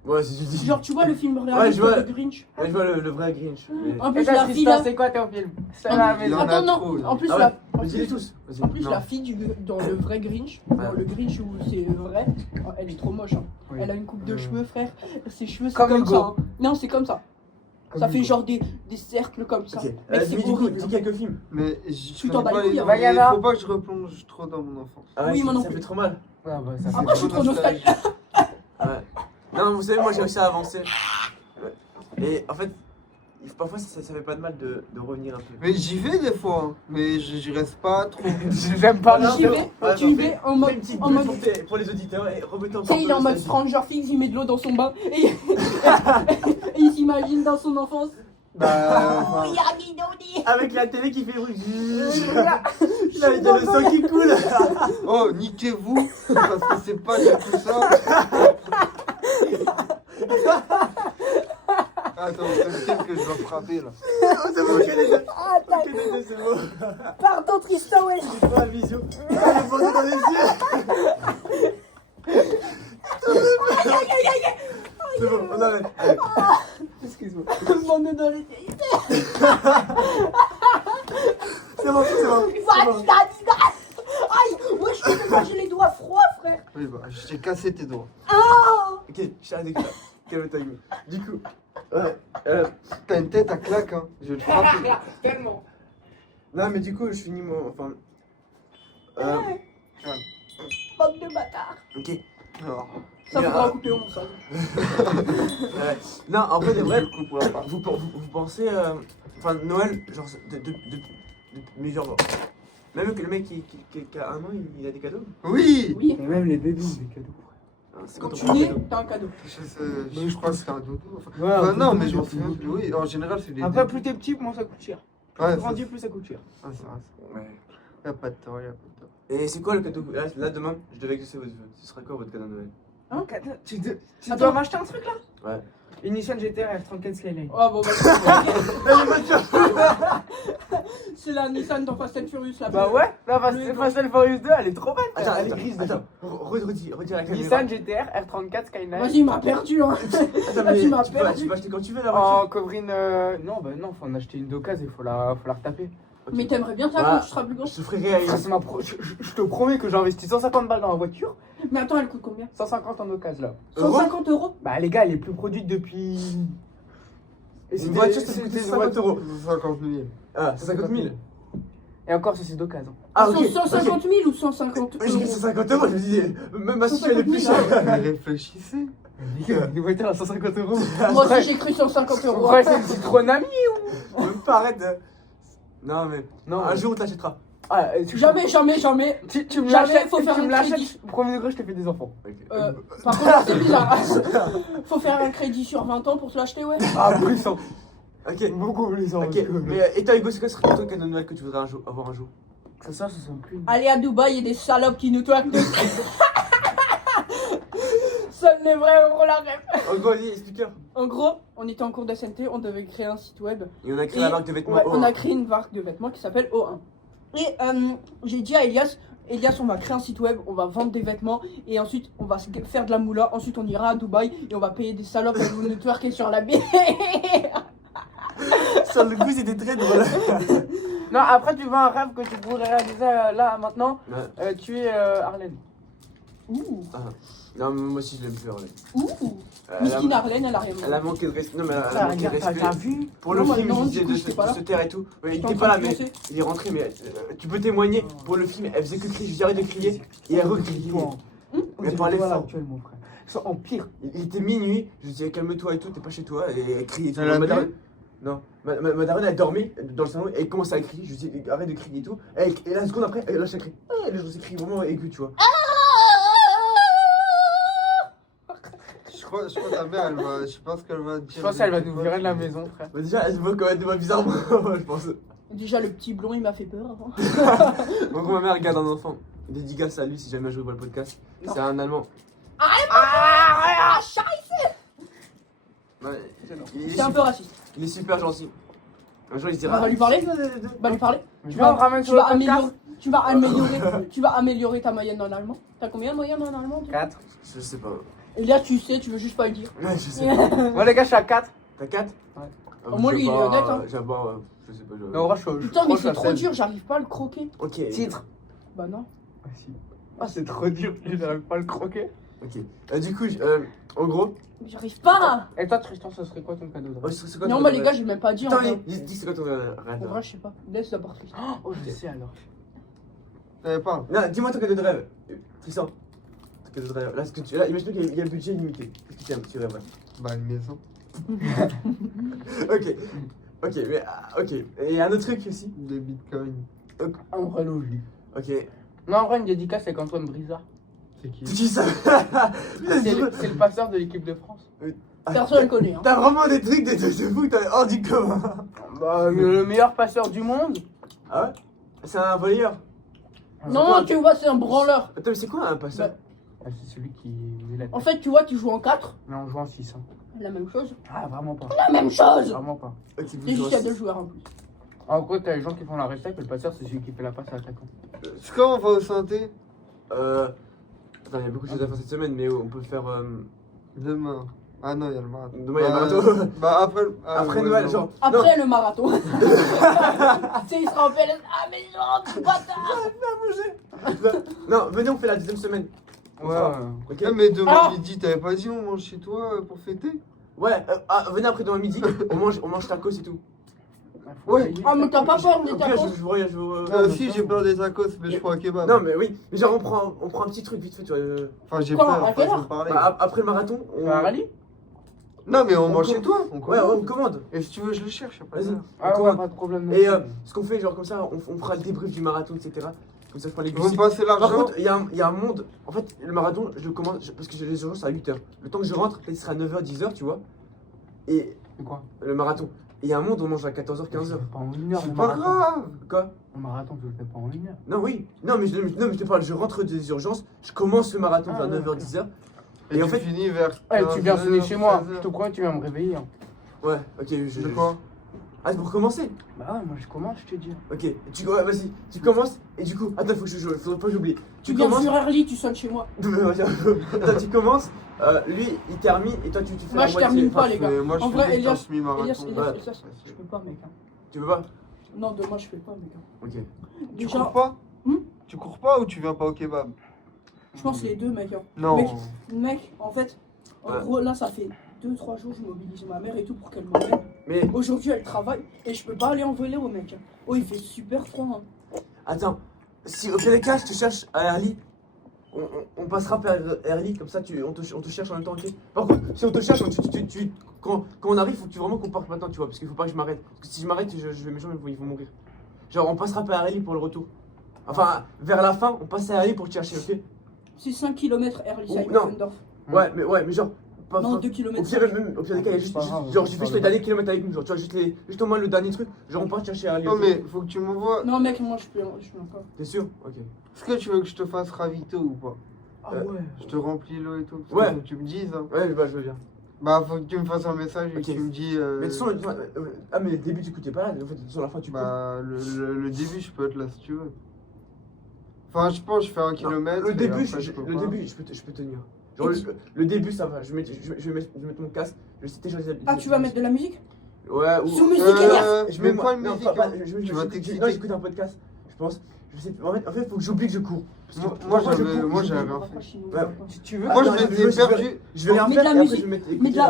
Ouais, c'est du Genre, tu vois le film Ouais, réaliste je vois. de Grinch. Ouais, je vois le vrai Grinch. mais- En Et plus, toi, la fille Tristan, là. c'est quoi ton film Ça Ah, va, mais il y en a Attends, trop, non. là. En plus, Ah ouais, la. mais dis-les tous. Vas-y. En plus, Non. la fille dans le vrai Grinch, dans le Grinch où c'est vrai, elle est trop moche. Hein. Oui. Elle a une coupe de cheveux, frère. Ses cheveux, c'est Comme comme Hugo. ça. Hein. Non, c'est comme ça. Comme Ça fait Hugo. genre des cercles comme ça. Ok, Mais c'est dis, du coup, horrible. dis quelques films. Mais Tu t'en bats les couilles, hein. mais Vaiana. faut pas que je replonge trop dans mon enfance. Ah ouais, Oui, moi non ça plus. fait trop mal. Ah, bah, ça fait Après, je suis trop nostalgique. Ouais. Non, vous savez, moi j'ai réussi à avancer. Ouais. Et en fait, parfois ça fait pas de mal de revenir un peu. Mais j'y vais des fois, hein. Mais j'y reste pas trop. J'aime pas Non, J'y c'est vais, bon. Ouais, tu y fais- vais en fais mode. une petite En bulle mode. pour les auditeurs et remettez Tu sais, il est en mode Stranger Things, il met de l'eau dans son bain et, et il s'imagine dans son enfance. Bah, enfin, Regarde, Guidoni. Avec la télé qui fait bruit. Là, il y a le sang qui coule. oh, niquez-vous, parce que c'est pas du tout ça. Attends, c'est lequel que je dois frapper là? Oh, c'est bon, quel est le- Ah, t'as- quel est le- c'est bon. Pardon, Tristan, ouais. J'ai pas la vision. Elle est posée dans les yeux. C'est bon, on arrête. Allez. Excuse-moi. Bande dans les yeux. C'est bon, c'est bon. Aïe, ouais, je peux pas, j'ai les doigts froids, frère. Oui, bah, je t'ai cassé tes doigts. Ok, j'arrête avec ça. Calme-toi, Hugo. Du coup, ouais. T'as une tête à claque, hein. Je vais te frapper. Tellement. Non, mais du coup, je finis mon. Enfin. Bande de bâtards. Ok. Alors, Ça Mais, faudra couper au montage. Ouais. Non, en vrai, de vrai, je couperai pas. vous pensez. Enfin, Noël, genre. Mais genre. Même que le mec qui a 1 an, il a des cadeaux. Oui. Oui, Et même les bébés ont des cadeaux. Hein, c'est quand on tu prend un nais, cadeau. t'as un cadeau. Je crois que c'était un dodo. Enfin, Ouais, enfin, un non, dodo, mais je m'en c'est souviens un plus. dodo. Oui, en général, c'est des. Après, plus t'es petit, moins ça coûte cher. Ouais, Plus ça, grandis, plus ça coûte cher. ah, c'est vrai. Ouais. Y'a pas de temps, y'a pas de temps. Et c'est quoi le cadeau là, demain, je devais exaucer votre vœu. Ce serait quoi votre cadeau de Noël? Hein Tu Attends. dois m'acheter un truc là Ouais. Une Nissan GTR R34 Skyline. Oh bon, bah, c'est la Nissan dans Fast and Furious là. Bah ouais, la Le- Fast and Furious 2, elle est trop belle. Attends, elle est attends, grise. attends. Redis la caméra. Nissan GTR R34 Skyline. Vas-y, il m'a perdu. Hein. Attends, Là, mais tu m'as tu peux perdu. acheter quand tu veux la voiture. En coverine. Non, bah non, faut en acheter une d'occasion, il faut la retaper. Ok. Mais t'aimerais bien ça Voilà. quand tu seras plus grand. Je te ferai réaliser. Ça, c'est je te promets que j'ai investi 150 balles dans la voiture, Mais attends, elle coûte combien? 150 en occasion là. 150 euros. Bah les gars, elle est plus produite depuis. Et Une voiture, ça coûte 50 euros. 50 000. Ah, 150 000. Et encore, ça c'est d'occasion. Ah, ok. 150 000 ou 150 Oui, j'ai dit euros? 150 euros, je me disais, même ma situation elle est plus 150 000, chère. Mais réfléchissez. Une voiture à 150 euros. Moi aussi, j'ai cru 150 euros. Pourquoi c'est une Citroën Même pas, arrête. Non, mais. Non, Un jour, on t'achètera. Ah, Jamais, jamais, jamais. Tu me Jamais, l'achètes, faut faire tu me un l'achètes. crédit. Au premier degré, je te fais des enfants. Par contre, c'est bizarre. Faut faire un crédit sur 20 ans pour se l'acheter, ouais. Ah, puissant. Ok. Beaucoup puissant. Ok, mais et toi, Hugo, c'est quoi ce serait ton cadeau de Noël que tu voudrais avoir un jour? Ça sent plus. Allez à Dubaï, il y a des salopes qui nous toquent dessus. Seuls les vrais auront la rêve. En gros, vas-y, explique-leur. En gros, on était en cours d'SNT, on devait créer un site web. Et on a créé Et- la marque de vêtements. Ouais, O1. on a créé une marque de vêtements qui s'appelle O1. Et j'ai dit à Elias, on va créer un site web, on va vendre des vêtements et ensuite on va faire de la moula. Ensuite, on ira à Dubaï et on va payer des salopes et nous twerker sur la bière. Sur le coup, c'était très drôle. Non, après, tu vois un rêve que tu pourrais réaliser là, maintenant. Ouais. Tu es Arlène. Ouh. Ah. Non, mais moi aussi je l'aime plus, Harley. Ouh. Elle a, Miskine Arlène, elle a rien. elle a manqué de respect. Non, mais elle a manqué de T'as respect. vu? Pour Non, le moi, film, non, il du disait coup, de j'étais pas là. se taire et tout. Ouais, il J'étais était en pas là, train de mais penser. il est rentré. Mais tu peux témoigner. Pour le film, elle faisait que crier. Je lui arrête de crier. Et elle recriait. Mais parlait fort. actuel, mon frère. Soit en pire. Il était minuit. Je lui disais calme-toi et tout, t'es pas chez toi. Et elle criait. Elle a Madame- bu Non. Madame, elle dormait dans le salon et elle commençait à crier. Je lui disais arrête de crier et tout. Et la seconde après, elle lâche un cri. Elle lâche un cri vraiment aigu, tu vois. Je crois que ta mère, elle va. Je pense qu'elle va dire. Je pense qu'elle va nous virer de la maison, frère. Bah, déjà, elle se voit quand même de moi bizarrement, je pense. Déjà, le petit blond, il m'a fait peur avant. En gros, ma mère regarde un enfant. Dédicace à lui si jamais je vois le podcast. Non. C'est un Allemand. Ah, Ouais, il, est c'est un peu super, raciste. il est super gentil. Un jour, il se On dira. va lui parler Bah, lui parler. Tu vas me ramener Tu sur le vas podcast. tu vas améliorer ta moyenne en allemand. T'as combien de moyenne en allemand toi 4. Je sais pas. Et là, tu sais, tu veux juste pas le dire. Ouais, je sais pas. Moi, les gars, je suis à 4. T'as 4 Ouais. Au moins, lui, il est honnête, hein. J'aborde, je sais pas. Mais en vrai, je Putain, mais je suis à c'est trop 16. dur, j'arrive pas à le croquer. Ok. Titre. Bah non. Ah, si. Ah, c'est trop dur. Je n'arrive pas à le croquer. Ok. Du coup, en gros. J'arrive pas. Et toi, Tristan, ce serait quoi ton cadeau de Oh, c'est quoi Non, ton bah les rêve? gars, j'ai même pas dit. Attends, En vrai, dis c'est quoi ton rêve? En vrai, je sais pas. Laisse d'abord Tristan. Oh, je sais alors. Parle. Non, dis-moi ton cadeau de rêve. Tristan. Ton cadeau de rêve. Là, ce que tu. Là, imagine qu'il y a le budget limité. Qu'est-ce que tu aimes? Tu rêves, ouais. Bah, une maison. Ok. Ok, mais. Ok. Et un autre truc aussi. Des bitcoins. En vrai, logique. Ok. Non, en vrai, une dédicace avec Antoine Brizard. C'est qui? Tu dis ça? C'est le passeur de l'équipe de France. Personne le connaît. Hein. T'as vraiment des trucs de fou, t'as hors du commun. Bah, le meilleur passeur du monde. Ah ouais? C'est un volleyeur. Non, tu vois, c'est un branleur. Attends, mais c'est quoi un passeur? Ah, c'est celui qui met la tête. En fait, tu vois, tu joues en 4. Mais on joue en 6. Hein. La même chose. Ah, vraiment pas. La même chose. Vraiment pas. Ok, C'est juste qu'il y a 2 joueurs en plus. En gros, t'as les gens qui font la recette, et le passeur, c'est celui qui fait la passe à l'attaquant. C'est quand on va au synthé? Attends, il y a beaucoup de choses à faire cette semaine, mais on peut faire. Demain. Ah non, il y a le marathon. Demain, il y a le marathon. Bah, après. Après ouais, Noël, non. genre. Après le marathon. Tu sais, il sera en PLS. Ah, mais non, bâtard. Non, venez, on fait la deuxième semaine. On Ouais. fera. Ok? Eh, mais demain Ah. midi, t'avais pas dit on mange chez toi pour fêter? Ouais, venez après demain midi, on mange tacos et tout. Ouais. Ah, mais t'as pas peur, on Au est pire, tacos. Ah, si, j'ai peur des tacos, mais je prends un kebab. Non, mais oui, mais genre, on prend un petit truc vite fait, tu vois. Enfin, j'ai Quoi, peur, à après, quelle je heure vais parler. Bah, après le marathon, Tu vas à rallye? Non, mais on on mange com- chez toi. On Ouais, commande. on commande. Et si tu veux, je le cherche. Après. Vas-y. Ah On ouais, commande. pas de problème. non Et plus. ce qu'on fait, genre comme ça, on fera le débrief du marathon, etc. Comme ça, je prends les Ils vont me glucides. passer Par l'argent. contre, il y a un monde. En fait, le marathon, je le commence parce que j'ai les urgences à 8h. Le temps que je rentre, peut-être il sera 9h, 10h, tu vois. Et C'est quoi? le marathon. Et il y a un monde où on mange à 14h, Tu le 15h. fais pas en 1 heure, C'est le pas marathon. grave. Quoi? Le marathon, tu le fais pas en 1 heure. Non, oui. Non, mais je te parle, je rentre des urgences, je commence le marathon Ah, vers ouais, 9h, ok. 10h. Et Et en tu fait- finis vers. Eh, tu viens 15 sonner heures, chez moi. 16 Je heures. te crois, tu viens me réveiller. Hein. Ouais, ok, De quoi? Ah, c'est pour commencer. Bah ouais, moi je commence, je te dis. Ok, ouais, vas-y, tu commences et du coup, attends, faudrait pas que j'oublie. Tu Tu viens commences. sur Early, tu sonnes chez moi. Attends, tu commences, lui il termine et toi tu fais Moi, la je moitié. termine pas, Enfin, les gars. Mais moi, je En fais vrai, des Elias, temps semi-marathon. Elias, je peux pas, mec. Hein. Tu veux pas? Non, demain, je fais pas, mec. Hein. Ok. Tu Déjà, cours pas? Hmm? Tu cours pas ou tu viens pas au kebab? je pense les deux, mec. Hein. Non. Mec, en fait, en Ouais. gros, là, ça fait 2-3 jours, je mobilise ma mère et tout pour qu'elle m'emmène. Mais Aujourd'hui, elle travaille et je peux pas aller en vélo, mec. Hein. Oh, il fait super froid. Hein. attends, si au pire des cas je te cherche à Erly, on passera par Erly, comme ça on te cherche en même temps, ok? Par contre, si on te cherche, quand on arrive, faut que vraiment qu'on parte maintenant, tu vois, parce qu'il faut pas que je m'arrête. Parce que si je m'arrête, mes jambes ils vont mourir. Genre, on passera par Erly pour le retour. Enfin, vers la fin, on passe à Erly pour te chercher, ok? C'est 5 km Early, ça, Oh, non. Fendorf. Ouais, mais genre. Pas, Non, pas- 2 Au km. pire des cas, il y a juste, Pas grave, genre, on j'ai peut fait juste faire les derniers kilomètres avec nous, genre, tu vois, juste au moins le dernier truc, genre, on part chercher à Erly. Non, ok? mais faut que tu m'envoies. Non, mec, moi, je peux encore. T'es sûr? Ok. Est-ce que tu veux que je te fasse ravito ou pas? Ah ouais. Je te remplis l'eau et tout. Ouais. Faut que tu me dises. Hein. Ouais, bah, je veux bien. Bah, faut que tu me fasses un message et Ok. que tu me dis. Mais de toute façon, ah, mais le début, tu écoutais pas là, en fait, sur la fin, tu coupes. Bah, le début, je peux être là si tu veux. Enfin, je pense que je fais 1 Non, kilomètre. le et début, après, je peux le pas. début, je peux tenir. Genre, le début, ça va. Je vais mettre mon casque. Je vais citer genre les. Ah, tu vas mettre de la musique? Ouais, ou. Sous musique, Elias. Je mets mets pas de non, musique, pas- hein. je- Tu vas je- t'exciter. Non, j'écoute un podcast, je pense. En fait, faut que j'oublie que je cours. Moi, je j'avais cours, rien On va fait. pas chez nous, Ouais. on va pas. Tu veux Moi, je Attends, m'étais perdu. Je vais rien Mais faire de la et après musique, je vais mettre Mais de la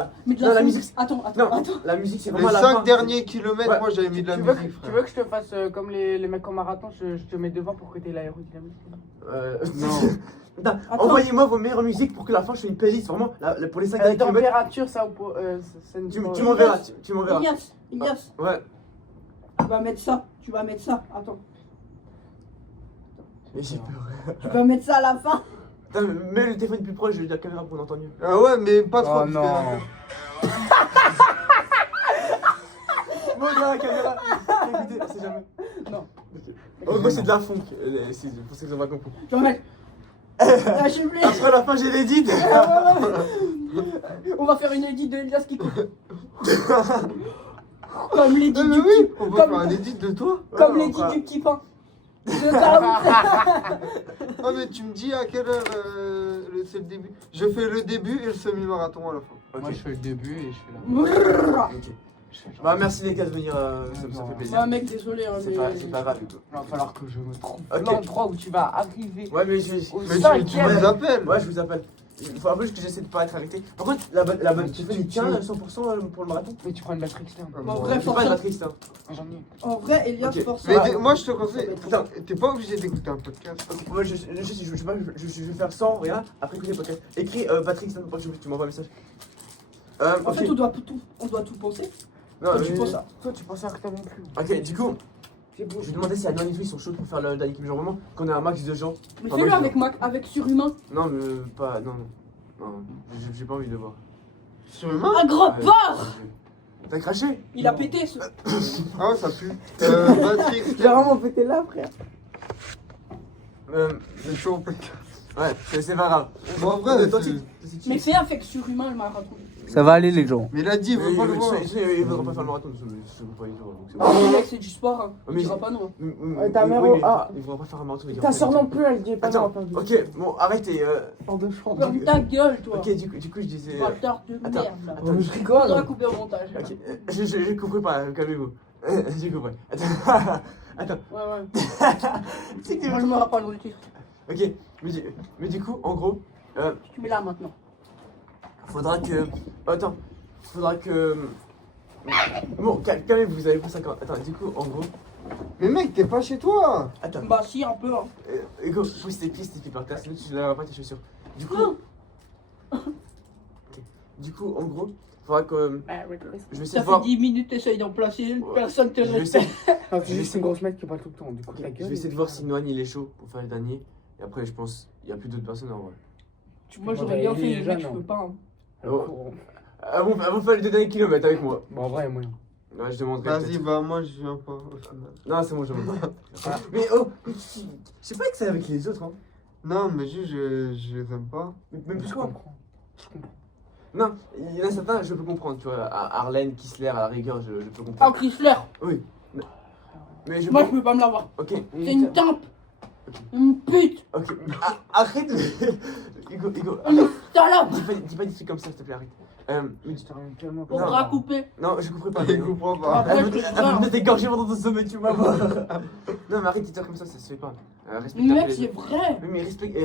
Non, la musique. musique. Attends. Non, la musique c'est Les vraiment à la fin. 5 derniers kilomètres, Ouais. moi, j'avais mis de la tu veux, musique, tu frère. veux que je te fasse comme les mecs en marathon, je te mets devant pour que t'aies l'aérodynamique. Non. Putain, Attends. envoyez-moi vos meilleures musiques pour que la fin je fais une playlist vraiment pour les 5 La derniers kilomètres. température, ça, ça ne Tu pas- m'enverras, tu m'enverras. Elias, Ouais. tu vas mettre ça. Attends. Mais j'ai peur. Tu vas mettre ça à la fin. Putain, mets le téléphone plus proche de la caméra pour l'entendre mieux. Ah ouais, mais pas trop. Oh parce que- non. Moi dans la caméra. Écoutez, c'est jamais. Non. En gros, c'est de la funk. C'est pour ça que vous avez compris. Tu vas mettre. Ah, j'ai oublié. Après la fin, j'ai l'édite. On va faire une edit de Elias qui court. Comme l'édit Ah, mais du oui, petit. on va Comme- faire un edit de toi. Comme Ouais, l'édit on fera- du petit pain. De Daoud. Ah, mais tu me dis à quelle heure c'est le début. Je fais le début et le semi-marathon à la fin. Moi, Ok. je fais le début et je fais la. Brrr. Ok. Bah merci les gars de venir, ça me fait plaisir. Ouais, mec, désolé. Hein, C'est mais- pas grave du tout. Il va falloir que je me trouve Ok. l'endroit où tu vas arriver. Ouais mais je Au Mais tu cinquième. nous appelles. Ouais je vous appelle. Il faut un peu que j'essaie de pas être arrêté. Par contre la bonne Tu- il tu- tient 100% pour le marathon. Mais tu prends une batterie externe. En vrai, J'ai pas de batterie hein. J'en ai. En vrai, Elias, Ok. force. Mais Ouais. moi, je te conseille. Putain. T'es pas obligé d'écouter un podcast. Ok, moi je sais pas, je vais faire 100 rien, après écouter le podcast. Écris Patrick, ça tu m'envoies un message. En Ok. fait, on doit tout penser. Non, Toi, mais- tu penses ça. Toi, tu penses à rien non plus. Ok, du coup, C'est beau. je vais demander si Adnan et tout ils sont chauds pour faire le dernier clip. Genre vraiment, qu'on ait un max de gens. Mais Ah, fais-le moi, je avec Mac, avec surhumain. Non, mais pas. Non, j'ai pas envie de le voir. Sur le main. Un grand Ouais. porc. T'as craché? Il a pété ce. Ah ouais, ça pue. Batterie J'ai externe. vraiment pété là, frère. C'est chaud en podcast. Ouais, c'est pas grave. Bon, en vrai, toi, c'est- Mais fais avec surhumain le marathon. Ça va aller, les gens. Mais il a dit, il veut pas le voir. Il voudra pas faire le marathon, je veux pas y voir. Donc c'est Ah, bon. mais mec, c'est du sport. Hein. Mais- Il dira pas non. ta mère, Oui, mais ah. il voudra pas faire un marathon. il dira Ta pas soeur du non tout. plus, elle dit pas Attends, non. ok, bon, arrêtez. Hors de champ. Ferme ta gueule, toi. Ok, du coup, je disais. Bâtard de Attends, merde, là. attends. Je Faudra rigole. couper au montage. Ok, j'ai compris pas, calmez-vous. J'ai compris. Attends, Ouais, ouais. c'est que Moi, je me rappelle le titre. Ok, mais du coup, en gros, Tu mets là maintenant. faudra que. Attends, faudra que. Bon, calmez-vous, vous avez fait ça quand. Attends, du coup, en gros. Mais mec, t'es pas chez toi. Attends, Bah, si, un peu. Hein. Hugo, pose tes pieds par terre, sinon tu ne laveras pas tes chaussures. Du coup. Ok. Du coup, en gros, faudra que. Je vais essayer Ça de fait voir. 10 minutes, t'essayes d'en placer une, Ouais. personne te Je vais respecte. essayer, C'est juste une grosse mec qui parle tout le temps. Du coup, ta je gueule. vais essayer de voir si Noan il est chaud pour faire le dernier. Et après, je pense, il n'y a plus d'autres personnes en vrai. Moi, j'aurais bien fait, mais mec, je peux pas. Hein. Oh. Avant de faire les 2 derniers kilomètres avec moi. Bon, en vrai, moyen. Ouais, je demanderai. Vas-y, peut-être. bah moi, je viens pas au final. Non, c'est bon, je demande pas. Mais oh, je sais pas que c'est avec les autres, hein. Non, mais juste, je les aime pas. Même plus Je quoi. comprends. Je comprends. Non, il y en a certains, je peux comprendre, tu vois. Arlène, Kissler, à la rigueur, je peux Ah, comprendre. Chrysler. Oui. Mais je Moi, je peux. peux pas me l'avoir. Ok, C'est une timpe. Une pute. ok. Arrête de. Hugo, Une salope. dis pas des trucs comme ça, s'il te plaît, arrête. Mais Je te ramène tellement On Non. va couper. non, je comprends pas. Il comprend pas. Après, Elle je peut te jure. t'égorger pendant ton sommeil, tu vas voir. Non, mais arrête de dire comme ça se fait pas. Respecte Mec, les c'est autres. vrai. Oui, mais respecte.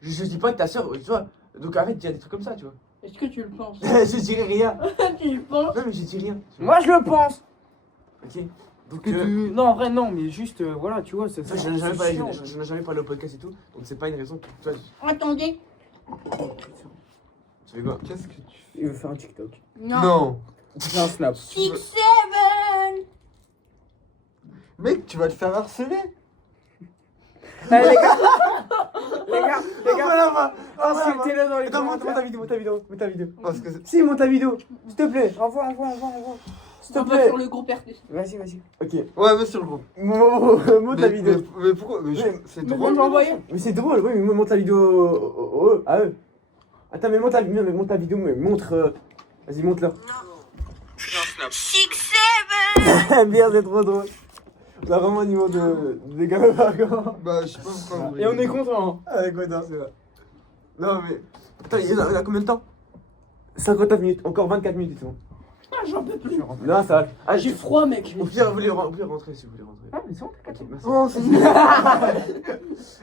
Je dis pas que ta soeur, tu vois. Donc arrête de dire des trucs comme ça, tu vois. Est-ce que tu le penses? Je dirais rien. Tu le penses? Non, mais je dis rien. tu vois. Moi, je le pense. Ok. Donc, Que tu... Non, en vrai, non, mais juste, voilà, tu vois, c'est ça, je n'ai jamais, parlé- chiant. je n'ai jamais parlé au podcast et tout. Donc, c'est pas une raison que toi, Attendez. tu fais quoi? Qu'est-ce que tu fais? Il veut faire un TikTok. Non. Non. C'est un snap. 6, 7. Mec, tu vas te faire harceler. Eh, les gars, les gars, Voilà, insultez-le dans les attends, monte commentaires. ta vidéo. Parce que Si, monte ta vidéo. S'il te plaît, envoie. S'il te On va plaît. sur le groupe RT. Vas-y. Ok. ouais, mais sur le groupe. Monte la vidéo. Mais pourquoi? Mais c'est Mais drôle. bon, envoyer. Mais c'est drôle, oui, mais monte la vidéo à eux. Attends, mais monte la vidéo, mais montre. Vas-y, monte-la. 6, 7. Bien, c'est trop drôle. On a vraiment un niveau de gars par contre. Bah, je sais pas pourquoi. vous Et on voulez. est content. Ah, quoi, non, c'est vrai. Non, mais. Attends, il y en a combien de temps 59 minutes, encore 24 minutes, c'est bon. Ah, j'en peux plus. Non, ça va. Ah, J'ai froid, mec. Au pire, vous voulez rentrer si vous voulez rentrer. Ah, mais c'est bon, t'inquiète. Ok, merci. Oh,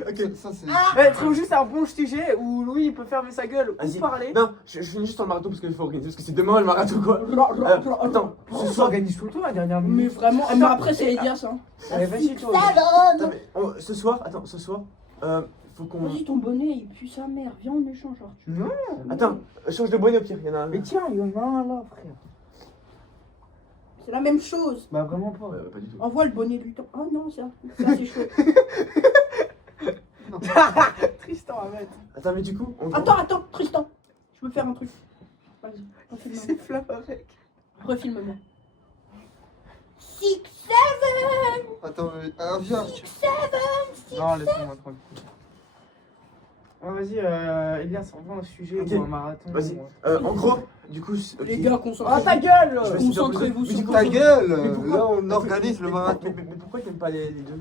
Ok. ça c'est. Eh, trouve juste un bon sujet où Louis il peut fermer sa gueule ou Vas-y. parler. Non, je finis juste en marathon parce qu'il faut organiser. Parce que c'est demain le marathon quoi. Attends, On ce soir. s'organise tout le temps la dernière Mais minute. vraiment, mais après, c'est Elias, hein. Allez, vas-y, toi. Attends, mais ce soir, faut qu'on. Vas-y, ton bonnet, il pue sa mère. Viens, on échange, Arthur. Non. Attends, change de bonnet au pire, il y en a un. Mais tiens, il y en a un là, frère. C'est la même chose. Bah, vraiment pas. Pas du tout. Envoie le bonnet de lui. Oh non, c'est assez chaud. Tristan, arrête. Attends, mais du coup, on. Attends, Tristan. Je veux faire un truc. Vas-y, refilme-moi. C'est flap avec. Refilme-moi. 6, 7. Attends, viens. Non, laisse-moi tranquille. Ah, vas-y, Elias, on va un sujet Ok. ou un marathon. Vas-y. ou- En gros, du coup. ok. Les gars, Ah, concentrez-vous. ta gueule Je vais essayer de Concentrez-vous Mais sur du coup, Ta vos- gueule. Mais pourquoi- Là, on organise le marathon. Mais pourquoi t'aimes pas les deux?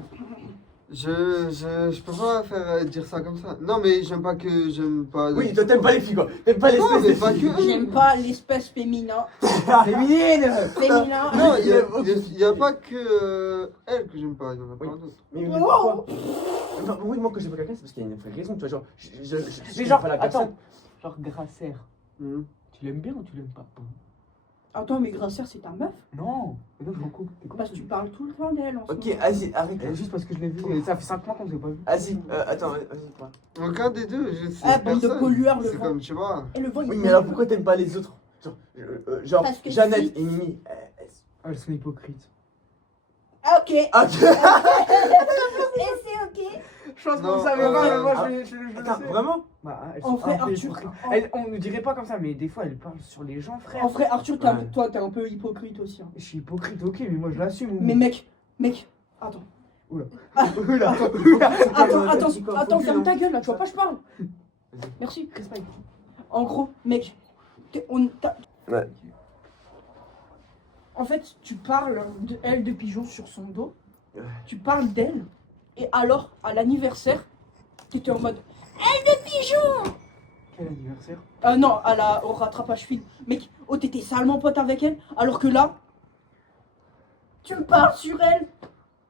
Je peux pas faire dire ça comme ça. Non, mais j'aime pas. Oui, toi t'aimes pas les filles quoi. T'aimes pas les Non, mais pas filles. que. J'aime pas l'espèce féminin. Féminine. Féminin. Non, il y a pas que elle que j'aime pas, il y en a plein d'autres. Mais pourquoi? Enfin, oui, moi quand j'aime pas quelqu'un, c'est parce qu'il y a une vraie raison, tu vois. Genre, Mais j'aime genre, pas la attends. personne. Genre, Grasser. Mhm. Tu l'aimes bien ou tu l'aimes pas? Attends, mais Grasser, c'est ta meuf? Non. Mais non, je m'en coupe. T'es quoi? Parce que tu parles tout le temps d'elle en ce Ok, moment. vas-y, arrête. Juste parce que je l'ai vu. Et ça fait 5 mois qu'on ne s'est pas vu. Vas-y, attends, vas-y, quoi. Aucun des deux, c'est Ah, bande de personne. pollueurs, le C'est vent. comme, tu vois. Et le vent, il Oui, est mais alors pollueur. pourquoi t'aimes pas les autres? Genre Parce que Jeannette si- et Mimi. Ah, elles sont hypocrites. Ah, ok. Et Ok. c'est ok. Je pense Non, qu'on savait pas, mais moi ah, je le Attends, sais. vraiment? Bah, elles En sont vrai, un peu Arthur. hypocrites. On ne dirait pas comme ça, mais des fois elles parlent sur les gens, frère. En vrai, Arthur, Ouais. toi, t'es un peu hypocrite aussi. hein. Je suis hypocrite, ok, mais moi je l'assume. Mais mec, attends. Oula. Oula. Attends, ferme ta gueule là, tu vois pas, je parle. Vas-y. Merci. Respect. En gros, mec, Ouais. En fait, tu parles de elle de pigeon sur son dos. Ouais. Tu parles d'elle. Et alors, à l'anniversaire, t'étais en mode elle de pigeon. Quel anniversaire? Non, au rattrapage film. Mec, oh, t'étais salement pote avec elle. Alors que là, tu me parles sur elle.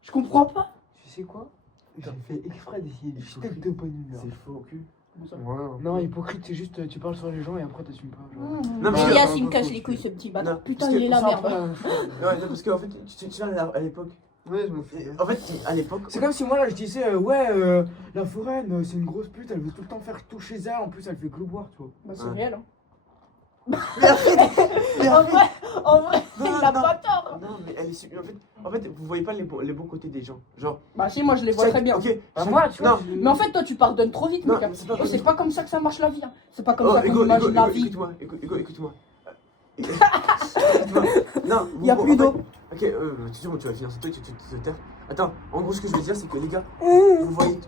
Je comprends pas. Tu sais quoi? J'ai fait exprès d'essayer de jeter de bonne humeur. C'est faux au cul. Ouais. Non, hypocrite, c'est juste tu parles sur les gens et après t'assumes pas. Genre. Non, mais Elias, un il me peu casse faux, les couilles, tu- ce petit bâtard. Non, Putain, parce que il est la C'est un peu merde. la même chose. Ouais, non, parce qu'en fait, tu te souviens à l'époque. Ouais, je me fais. En fait, à l'époque. C'est comme si moi là je disais la foraine c'est une grosse pute, elle veut tout le temps faire tout chez elle, en plus elle fait que le boire, tu vois. Bah, c'est Ouais. réel, hein. Mais En vrai, Non, il a non. pas tort. Non, mais elle est en fait, vous voyez pas les bons côtés des gens. Genre. Bah, si, moi, je les vois très bien. Ok. Bah, chaque- moi, tu vois, Non. je- Mais en fait, toi, tu pardonnes trop vite, Non, mec. c'est pas Oh, c'est pas comme ça que ça marche la vie. Hein. C'est pas comme Oh, ça qu'on Hugo, imagine la vie. écoute-moi, écoute-moi. Écoute-moi. Non, Y a bon, plus en d'eau. fait- Ok, tu vas finir ce truc, tu te taires. Attends, en gros, ce que je veux dire, c'est que les gars, vous voyez,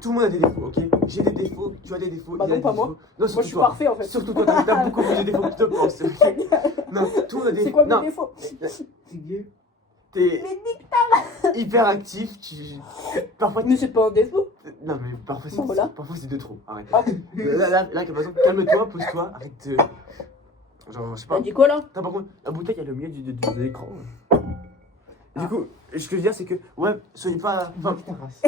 tout le monde a des défauts, ok? J'ai des défauts, tu as des défauts, Bah il a non, des pas défauts. moi. Non, Moi, surtout je suis toi. parfait, en fait. Surtout toi, t'as beaucoup plus de défauts que tu te penses, ok? Non, tout le monde a des C'est quoi non, mes défauts? C'est gay. t'es hyper actif, parfois Mais c'est pas un défaut. non mais parfois Bon, voilà. c'est de trop, arrête. Ah, Là, par exemple, calme-toi, pose-toi, arrête de... Genre, je sais pas. t'as dit quoi là? Attends, par contre, la bouteille elle est au milieu de l'écran. Du coup, ce que je veux dire c'est que, ouais, soyez pas... Enfin, Ta race.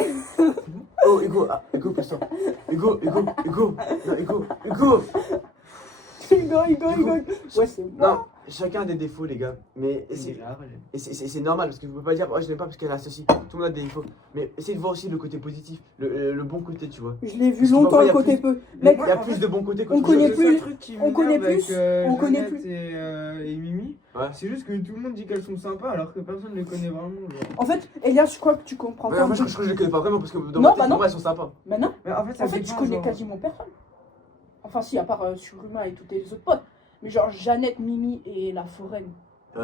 oh, Hugo, pose-toi. Hugo. Non, Hugo. Hugo. Ouais, c'est Non, moi. chacun a des défauts, les gars. Mais C'est c'est normal, parce que je peux pas dire, oh, je l'aime pas parce qu'elle a ceci. Tout le monde a des défauts. Mais essayez de voir aussi le côté positif, le bon côté, tu vois. Je l'ai vu Parce que longtemps parfois, le y a côté plus- peu. Il y Mec, a plus de bons côtés on connaît de- plus. On on connaît plus, on connaît Jeannette plus. Et Mimi, Ouais. c'est juste que tout le monde dit qu'elles sont sympas alors que personne ne les connaît vraiment. Genre. En fait, Elias, je crois que tu comprends Ouais, pas. moi je crois que je les connais pas vraiment parce que dans Non, ma tête, bah non. pour moi, elles sont sympas. Mais non, Mais en fait, ça en fait, dépend, je connais genre. quasiment personne. Enfin, si, à part Surhumain et tous tes autres potes. Mais genre, Jeannette, Mimi et la foraine. Ouais.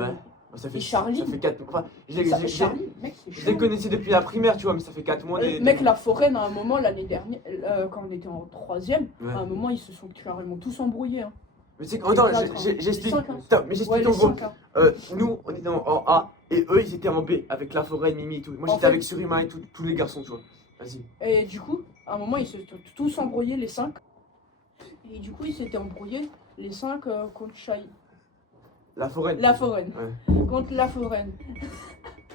Ça fait, Et Charlie. Ça fait 4 mois. Enfin, Charlie, mec, c'est je les Charlie. connaissais depuis la primaire, tu vois, mais ça fait 4 mois. Mec, la foraine, à un moment, l'année dernière, quand on était en 3ème, Ouais. à un moment, ils se sont carrément tous embrouillés. Hein. Mais c'est attends, Les quatre, hein. j'explique. Les cinq, hein. Attends, mais Ouais, j'explique les en gros. 5, hein. Nous, on était en A et eux, ils étaient en B avec la forêt, Mimi et tout. Moi, En j'étais fait- avec Surima et tous les garçons, tu vois. Vas-y. Et du coup, à un moment, ils se sont tous embrouillés, les 5. Et du coup, ils s'étaient embrouillés, les 5 contre Shai. La foraine. La foraine. Ouais. Contre la foraine.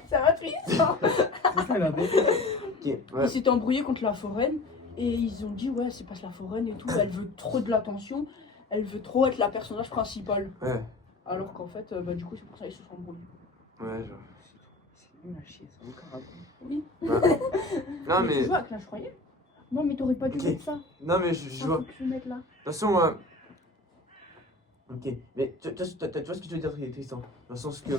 Ça va triste hein. C'est ça la bête. Ok, ouais. Ils s'étaient embrouillés contre la foraine et ils ont dit ouais c'est parce que la foraine et tout, elle veut trop de l'attention, elle veut trop être la personnage principal. Ouais. Alors qu'en fait, bah du coup c'est pour ça qu'ils se sont embrouillés. Ouais, genre. C'est nul à chier, ça n'a aucun rapport. Oui. Non, mais mais. tu joues à Clash Royale? Non mais t'aurais pas dû Ok. mettre ça. Non, mais je Ça, vois. faut que tu mettes là. De toute façon, ok, mais tu vois ce que je veux dire, Tristan. Dans le sens que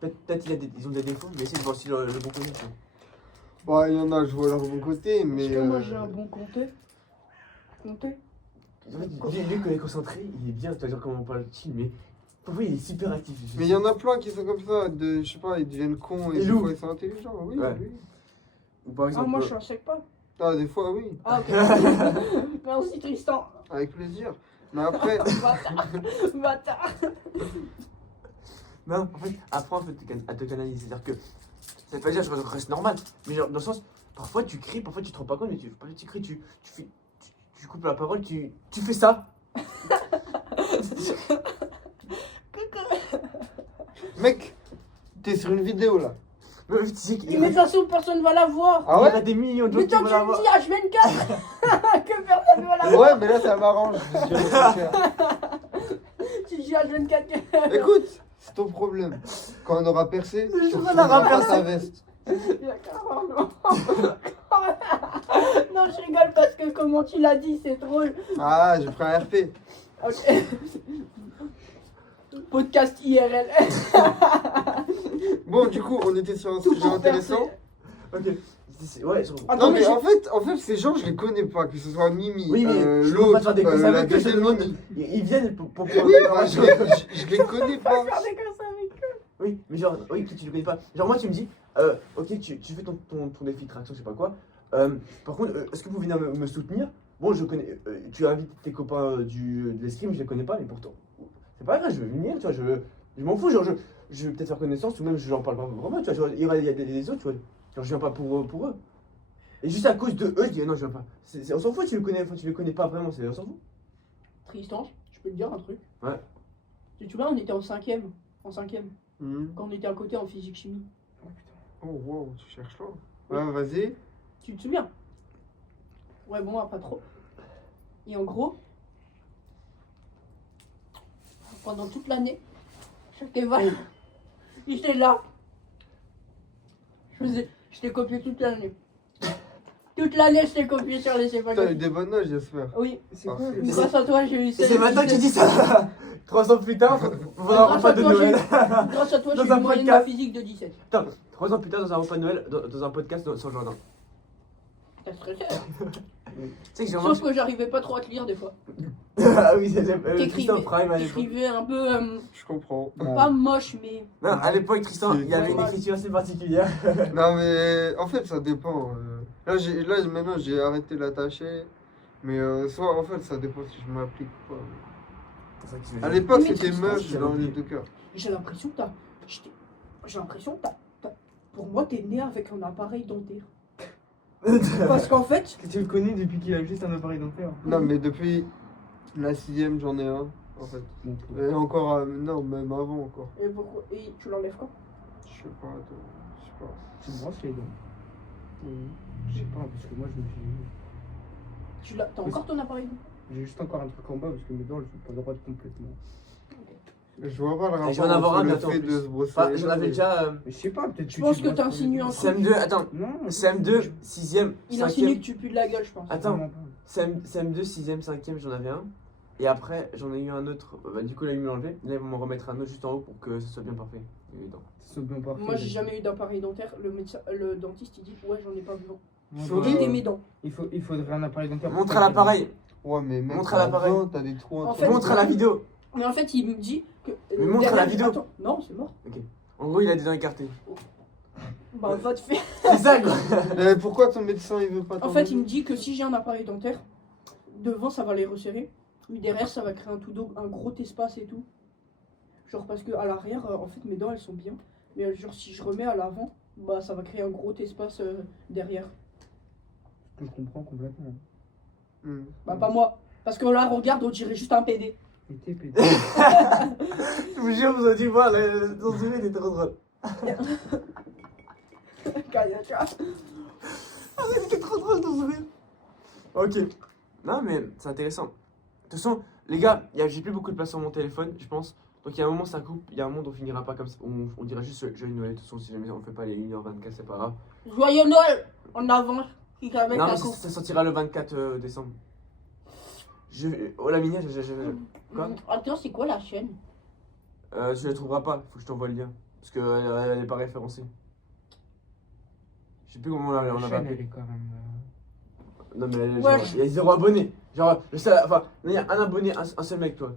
peut-être ils ont des défauts, mais essaye de voir aussi le bon côté. tu vois. Ouais, il y en a, je vois leur bon côté, mais. Parce que moi j'ai un bon compteur. Compteur. En fait, lui, quand il est concentré, il est bien, c'est-à-dire comment on parle de chill, mais parfois il est super actif. Mais il y en a plein qui sont comme ça, je sais pas, ils deviennent cons et Et des loups. fois ils sont intelligents, oui, Ouais. oui. Ou par Ah exemple, moi je suis un sec pas. Ah, des fois, oui, Ah ok. Merci Tristan. avec plaisir. Mais après, Bâtard. Bâtard. non, en fait, apprends en fait, à te canaliser. C'est-à-dire que, ça veut pas dire que je reste normal, mais genre, dans le sens, parfois tu cries, parfois tu te rends pas compte, mais tu cries, tu coupes la parole, tu fais ça. mec, t'es sur une vidéo là. Mais tu sais qu'il Mais de toute façon personne va la voir. Ah il y ouais a des millions de gens Mais qui tant vont que la tu me voir. dis H24 que personne va la voir. Ouais, mais là ça m'arrange. je suis sincère. Tu dis H24 que... Écoute, c'est ton problème. Quand on aura percé, Mais tu je retrouveras n'aurai pas percé. ta veste. Non, je rigole parce que comment tu l'as dit, c'est drôle. Ah, j'ai pris un RP. Ok. Podcast IRL. Bon, du coup, on était sur un Tout sujet pour intéressant. Ok. Ouais, Attends, Non, mais mais en fait, ces gens, je les connais pas, que ce soit Mimi, oui, mais je peux pas l'autre, faire des causes la avec eux, je te deuxième demande. Mimi. Ils viennent pour Oui, bah, je les connais pas. faire des comme ça avec eux. Oui, mais genre, oui, tu le connais pas. Genre, moi, tu me dis, ok, tu fais ton défi de traction, je sais pas quoi. Par contre, est-ce que vous venez me soutenir? Bon, je connais, tu invites tes copains de l'escrime, je les connais pas, mais pourtant, c'est pas grave, je vais venir, tu vois, je m'en fous, genre, je vais peut-être faire connaissance, ou même je leur parle pas vraiment, tu vois, genre, il y a des autres, tu vois, genre, je viens pas pour eux. Et juste à cause de eux, je dis, non, je viens pas. On s'en fout, tu les connais pas vraiment, on s'en fout. Tristan, je peux te dire un truc. Ouais. Tu te souviens, on était en cinquième. Hmm. Quand on était à côté en physique-chimie. Oh, wow, tu cherches loin. Ouais, vas-y. Tu te souviens? Ouais, bon, pas trop. Et en gros, pendant toute l'année, chaque éval, j'étais là. Je t'ai copié toute l'année. Toute l'année, je t'ai copié sur les T'as eu évaluations. des bonnes notes, j'espère. Oui, C'est Ah, quoi c'est- le- grâce à toi, j'ai eu Et c'est maintenant que tu dis ça 3 ans plus tard, on va avoir un Grâce repas à de toi, Noël. Grâce à toi, Dans j'ai eu un une moyenne de podcast. physique de 17. Attends, 3 ans plus tard, dans un repas de Noël, dans un podcast sans Jordan. T'as stressé. Tu sais que j'ai Sauf que j'arrivais pas trop à te lire des fois. Ah oui, c'est T'écrivais Tristan Prime à l'époque. t'écrivais un peu, Je comprends. pas moche, mais Non, à l'époque, Tristan, il y avait une Ouais. écriture assez particulière. Non, mais en fait, ça dépend. Là, maintenant, j'ai arrêté l'attacher. Mais soit, en fait, ça dépend si je m'applique ou pas. À l'époque, Mais c'était Tristan, meuf dans les deux cœurs. j'ai l'impression que j'ai l'impression que pour moi, t'es né avec un appareil dentaire. Parce qu'en fait, Tu le connais depuis qu'il a juste un appareil dentaire. Non, mais depuis la 6ème, j'en ai un, en fait. Donc, Et encore, non, même avant encore. et tu l'enlèves quand? Je sais pas, je sais pas. tu me brosses les dents. Je sais pas, parce que moi je me suis. T'as encore ton appareil dentaire? J'ai juste encore un truc en bas parce que mes dents elles sont pas droites complètement. Je vois pas le rapport je vais en avoir entre un le bientôt, en fait plus. de se brosser Enfin, les j'en dents avais et- déjà. Mais je sais pas, peut-être Je pense que tu brosses t'insinues pas un les truc. CM2, attends, dents. Non, CM2, 6ème, Il insinue 5ème. que tu pues de la gueule, je pense. Attends, Vraiment pas. CM2, 6ème, 5ème, j'en avais un. Et après, j'en ai eu un autre. Bah, du coup, là, ils me l'ont enlevé. Là, ils vont m'en remettre un autre juste en haut pour que ça soit bien parfait. Les dents. C'est bien parfait. Moi, j'ai jamais eu d'appareil dentaire. Le dentiste, il dit ouais, j'en ai pas besoin. Souris. Quittez mes dents. Il faudrait un appareil dentaire. pour Montre ça à que- l'appareil. Ouais, mais mec, Montre à l'appareil. t'as des trous En entre fait, Montre à la vidéo. Mais en fait, il me dit que. Mais montre à la derrière- vidéo. Attends, non, c'est mort. En gros, il a des dents écartées. Bah, va te faire. C'est ça, quoi. Pourquoi ton médecin il veut pas En t'en fait, donner il me dit que si j'ai un appareil dentaire, devant ça va les resserrer, mais derrière ça va créer un gros espace et tout. Genre parce que à l'arrière, en fait, mes dents elles sont bien, mais genre si je remets à l'avant, bah ça va créer un gros espace derrière. Je comprends complètement. Hmm. Bah pas moi, parce que là regarde, on dirait juste un PD. Il était pédé. Je vous jure, vous avez dû voir, ton souvenir était trop drôle. Ah, c'était trop drôle ton souvenir. Ok. Non, mais c'est intéressant. De toute façon, les gars, j'ai plus beaucoup de place sur mon téléphone, je pense. Donc il y a un moment, ça coupe. Il y a un moment, on finira pas comme ça. On dira juste Joyeux Noël. De toute façon, si jamais on fait pas les 1h24, c'est pas grave. Joyeux Noël en avance. Si jamais Non, ça mais coupe. ça sortira le 24 décembre. Oh, la mini, Quoi Attends, c'est quoi la chaîne? Tu la trouveras pas, faut que je t'envoie le lien. Parce qu'elle est pas référencée. Je sais plus comment on La l'a chaîne, appelé. elle est quand même. Non, mais Ouais, genre, il y a 0 abonnés. Genre, enfin, il y a un abonné, un seul mec, toi.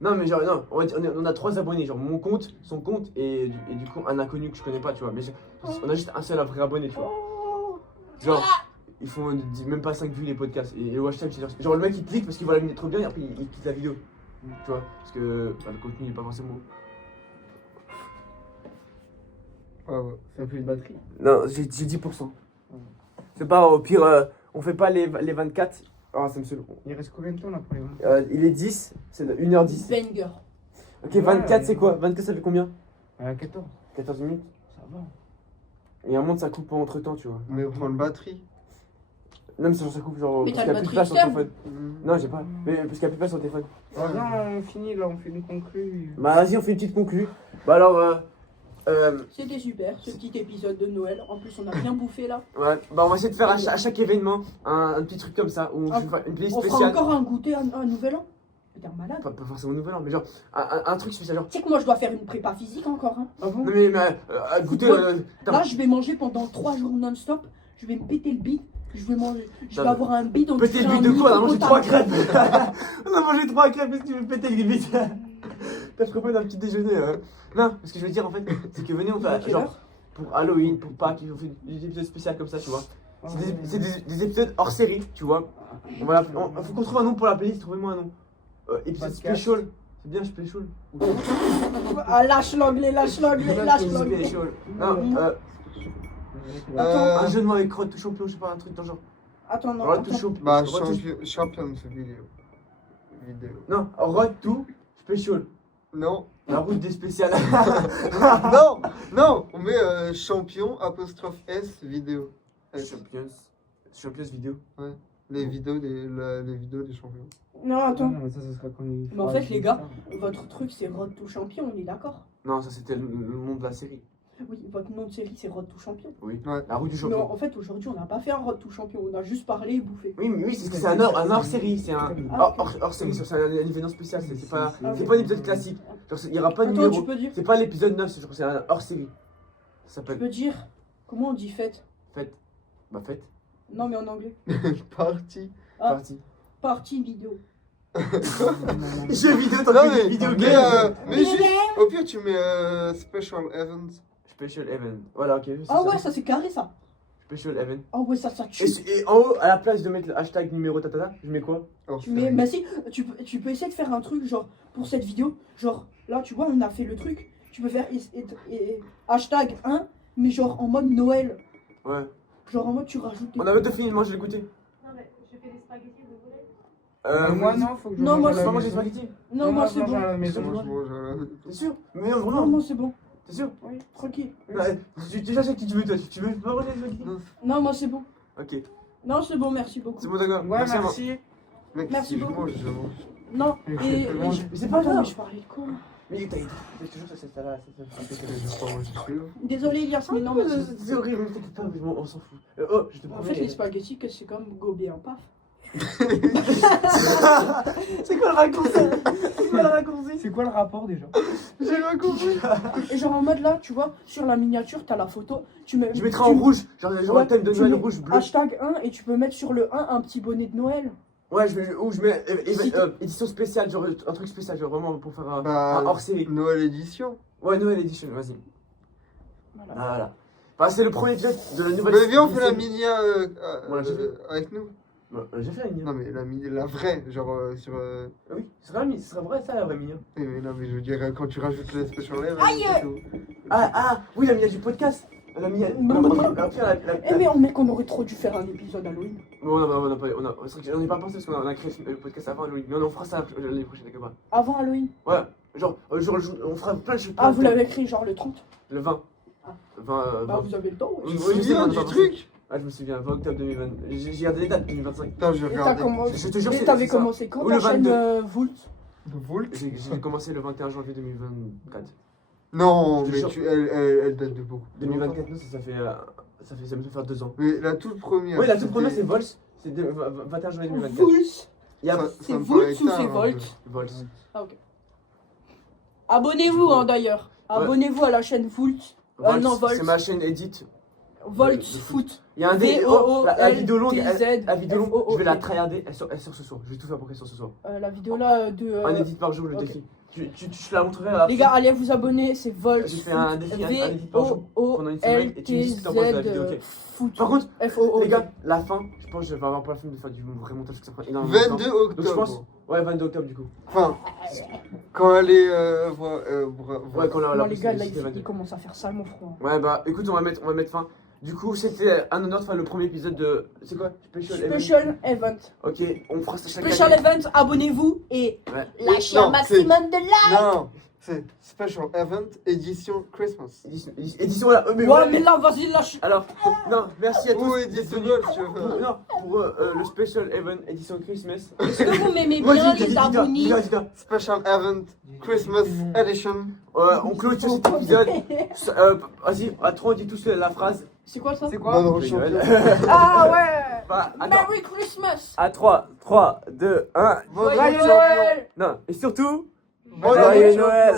Non, mais genre, non, on a 3 abonnés. Genre, mon compte, son compte, et du coup, un inconnu que je connais pas, tu vois. Mais on a juste un seul vrai abonné, tu vois. Genre, ils font même pas 5 vues les podcasts. Et le watch time, c'est genre le mec il clique parce qu'il voit la vidéo trop bien et après il quitte la vidéo. Tu vois, parce que bah, le contenu il est pas forcément. Ah ouais. Ça fait une batterie. Non, j'ai 10%. C'est pas au pire, on fait pas les 24. Ah, ça me saoule. Il reste combien de temps là pour les 20? Il est 10, c'est 1h10. Banger. Ok, 24 c'est quoi? 24 ça fait combien? 14. 14 minutes. Ça va. Et un moment ça coupe entre temps, tu vois. Mais prends le batterie. Non, mais ça coupe genre. Mais Parce t'as qu'il y a le plus de place sur batterie ton téléphone. Non, j'ai pas. Mais parce qu'il y a plus de place sur ton téléphone. Non, on finit là, on fait une conclue. Bah, vas-y, on fait une petite conclue. Bah, alors, C'était super ce petit épisode de Noël. En plus, on a bien bouffé là. ouais, bah on va essayer de faire à chaque événement un petit truc comme ça, où Ah, je fais une playlist On fera spéciale. encore un goûter à nouvel an. T'es un malade. Pas forcément nouvel an, mais genre un truc spécial. Genre, Tu sais que moi je dois faire une prépa physique encore. Hein. Ah bon? non mais goûter. Là, je vais manger pendant 3 jours non-stop. Je vais me péter le bide. Je vais manger. Je vais Non, avoir un bide. péter le bide de quoi? On a mangé 3 crêpes. On a mangé 3 crêpes, qu'est-ce que tu veux péter le bide? T'as préparé un petit déjeuner. Non, ce que je veux dire en fait, c'est que venez, on À fait quelle genre heure? pour Halloween, pour Pâques, on fait des épisodes spéciaux comme ça, tu vois. C'est des épisodes hors série, tu vois. Faut qu'on trouve un nom pour la playlist, trouvez-moi un nom. Épisode Podcast. special. C'est bien special. Ah, lâche l'anglais, lâche l'anglais, lâche l'anglais. Special. Non, un jeu de mots avec Road to Champion, je sais pas, un truc dans le genre. Attends, non. Road to Attends. Champion. Bah, Road to- champion de cette vidéo. Non, Road to Special. Non. La route des spéciales. Non, non, on met champion apostrophe S vidéo. S. Champions vidéo. Les vidéos des champions. Non, attends. Non, mais ça sera quand il Mais en fera fait, les gars, votre truc c'est Road to Champion, on est d'accord? Non, ça c'était le nom de la série. Oui, votre nom de série c'est Road to Champion. Oui. Ouais. La route du Mais champion. en fait, aujourd'hui, on n'a pas fait un Road to Champion, on a juste parlé et bouffé. Oui, mais oui, c'est un hors série. C'est un Ah, hors série, c'est un événement spécial. C'est pas Ah, c'est ok. pas un épisode classique. Genre, il y aura pas de Attends, numéro. tu peux dire, C'est pas l'épisode 9, c'est un hors série. Ça tu s'appelle peux dire, comment on dit fête? Fête. Bah, fête. Non, mais en anglais. Parti. Ah. Parti. Partie vidéo. Jeux vidéo, Non t'as mais, fait vidéo mais, game. mais juste, au pire tu mets special events. Special event. Voilà, ok. c'est Ah ça. ouais, ça c'est carré ça. Special event. Ah ouais, ça tue. Et en haut, à la place de mettre le hashtag numéro tatata, je mets quoi? Tu mets, mais si, tu peux essayer de faire un truc genre pour cette vidéo, genre là tu vois on a fait le truc, tu peux faire hashtag 1 mais genre en mode Noël, Ouais. genre en mode tu rajoutes des... On a même fini de manger le goûter. Non mais je fais des spaghettis, vous voulez? Moi non, faut que je Non, moi, mange à c'est la pas manger des maison. spaghettis. Non moi c'est je mange bon. à la maison. Moi je mange T'es sûr? Mais non, Non non. moi c'est bon. T'es sûr? Oui, tranquille. Ouais, tu cherches qui tu veux, toi. Tu veux pas manger des spaghettis? Non moi c'est bon. Ok. Non c'est bon, merci beaucoup. C'est bon, d'accord. Ouais, à moi. merci. Mec, Merci si je beaucoup. mange, je mange. Non, Mais et... je peux manger. Mais c'est pas Attends, grave. mais je parlais de quoi? Mais t'as toujours ça là. Je vais pas manger celui-là. Désolé Elias, mais non merci. C'est horrible, t'inquiète pas, on s'en fout. Oh, je te En promets. fait les spaghettis que c'est comme gober un paf. C'est quoi le raccourci? C'est quoi le raccourci? C'est quoi le rapport déjà? J'ai pas compris. Et genre en mode là, tu vois, sur la miniature, t'as la photo, tu mets... Je mettrai en rouge, genre Ouais, le thème de tu Noël mets rouge, bleu. Hashtag 1 et tu peux mettre sur le 1 un petit bonnet de Noël. Ouais, je mets Si édition spéciale, genre un truc spécial, genre vraiment pour faire un Bah, hors série. Noël édition. Ouais, Noël Edition, vas-y. Voilà. Ah, voilà. Bah, c'est le premier épisode de la nouvelle Mais viens, on fait la série. minia Voilà, j'ai fait. avec nous. Bah, j'ai fait la mini. Non mais la vraie, genre sur... Ah oui, ce sera vrai ça la vraie mini. Mais non mais je veux dire, quand tu rajoutes les special events Aïe et tout. Ah, oui, la mini du podcast. La mini. Non, non, non. Après, Eh mais on qu'on aurait trop dû faire un épisode Halloween. C'est vrai que j'en ai pas pensé parce qu'on a créé le podcast avant Halloween. Mais on en fera ça l'année prochaine, quelque part. Avant Halloween. Ouais, genre, on fera plein de choses. Ah, vous l'avez écrit genre le 30. Le 20. Ah. 20. Bah, vous avez le temps. Ouais. Oui, Tu te je sais, souviens on du va truc? Ah, je me souviens, 20 octobre 2020. J'ai regardé les dates 2025. Putain, je vais Et t'as regarder. commencé. Je te jure, Et c'est t'avais ça. commencé quand Ou ta le chaîne 22. Volt? Le Volt? J'ai commencé le 21 janvier 2024. Non, Je te mais jure. elle date de beaucoup. 2024, non, ça me fait faire 2 ans. Mais la toute première. Oui, la toute première, c'était- c'est Vols. C'est 21 janvier 2024. Volt. Il y a Ça- C'est ça me Volt paraît ou tard, c'est un peu. Volt? Vols. Ah, ok. Abonnez-vous hein, d'ailleurs. Ouais. Abonnez-vous à la chaîne Volt. Non, Volt. C'est ma chaîne Edit. Volt de Foot. Il y a un dé. Oh, la vidéo longue, V-O-O-L-T-Z. la vidéo longue, je vais la F-O-O-L. tryharder. Elle sort ce soir. Je vais tout faire pour qu'elle sorte ce soir. La vidéo là de. Un edit par jour, le ok. défi. Je te la montrerai après. Les gars, allez vous abonner, c'est Volt. J'ai fait un défi, un edit par jour pendant une semaine et tu me dis ce que t'en penses de la vidéo, ok? Foot. Par contre, F-O-O. les gars, la fin, je pense que je vais avoir pour la fin de faire du vrai montage parce que ça prend énormément de temps. 22 Donc je pense. octobre. Ouais, 22 octobre du coup. Enfin, quand elle est. Ouais, quand Non, la les gars, là, c'était 22. il commence à faire salement froid. Ouais, bah écoute, on va mettre fin. Du coup, c'était un honneur de faire le premier épisode de. C'est quoi? Special Event. Ok, on fera ça chaque Special année. Event, abonnez-vous et Ouais. lâchez Non, un maximum de likes. Non, c'est Special Event Edition Christmas. Édition là. Mais Ouais, mais là, vas-y, lâche. Alors, non, merci à tous. Ou Edition Gold, tu veux. Non, pour le Special Event édition Christmas. Est-ce que vous m'aimez Vas-y, bien, dis-toi, les abonnés? dis-toi. Special Event Christmas Edition. On clôture cet épisode. Vas-y, à 3, on dit tous la phrase. C'est quoi ça? C'est quoi? Bonne Joyeux Noël. champion. Ah ouais. Bah, attends. Merry Christmas. À 3, 2, 1. Bonne Joyeux champion. Noël. Non, et surtout, Bonne Joyeux champion. Noël.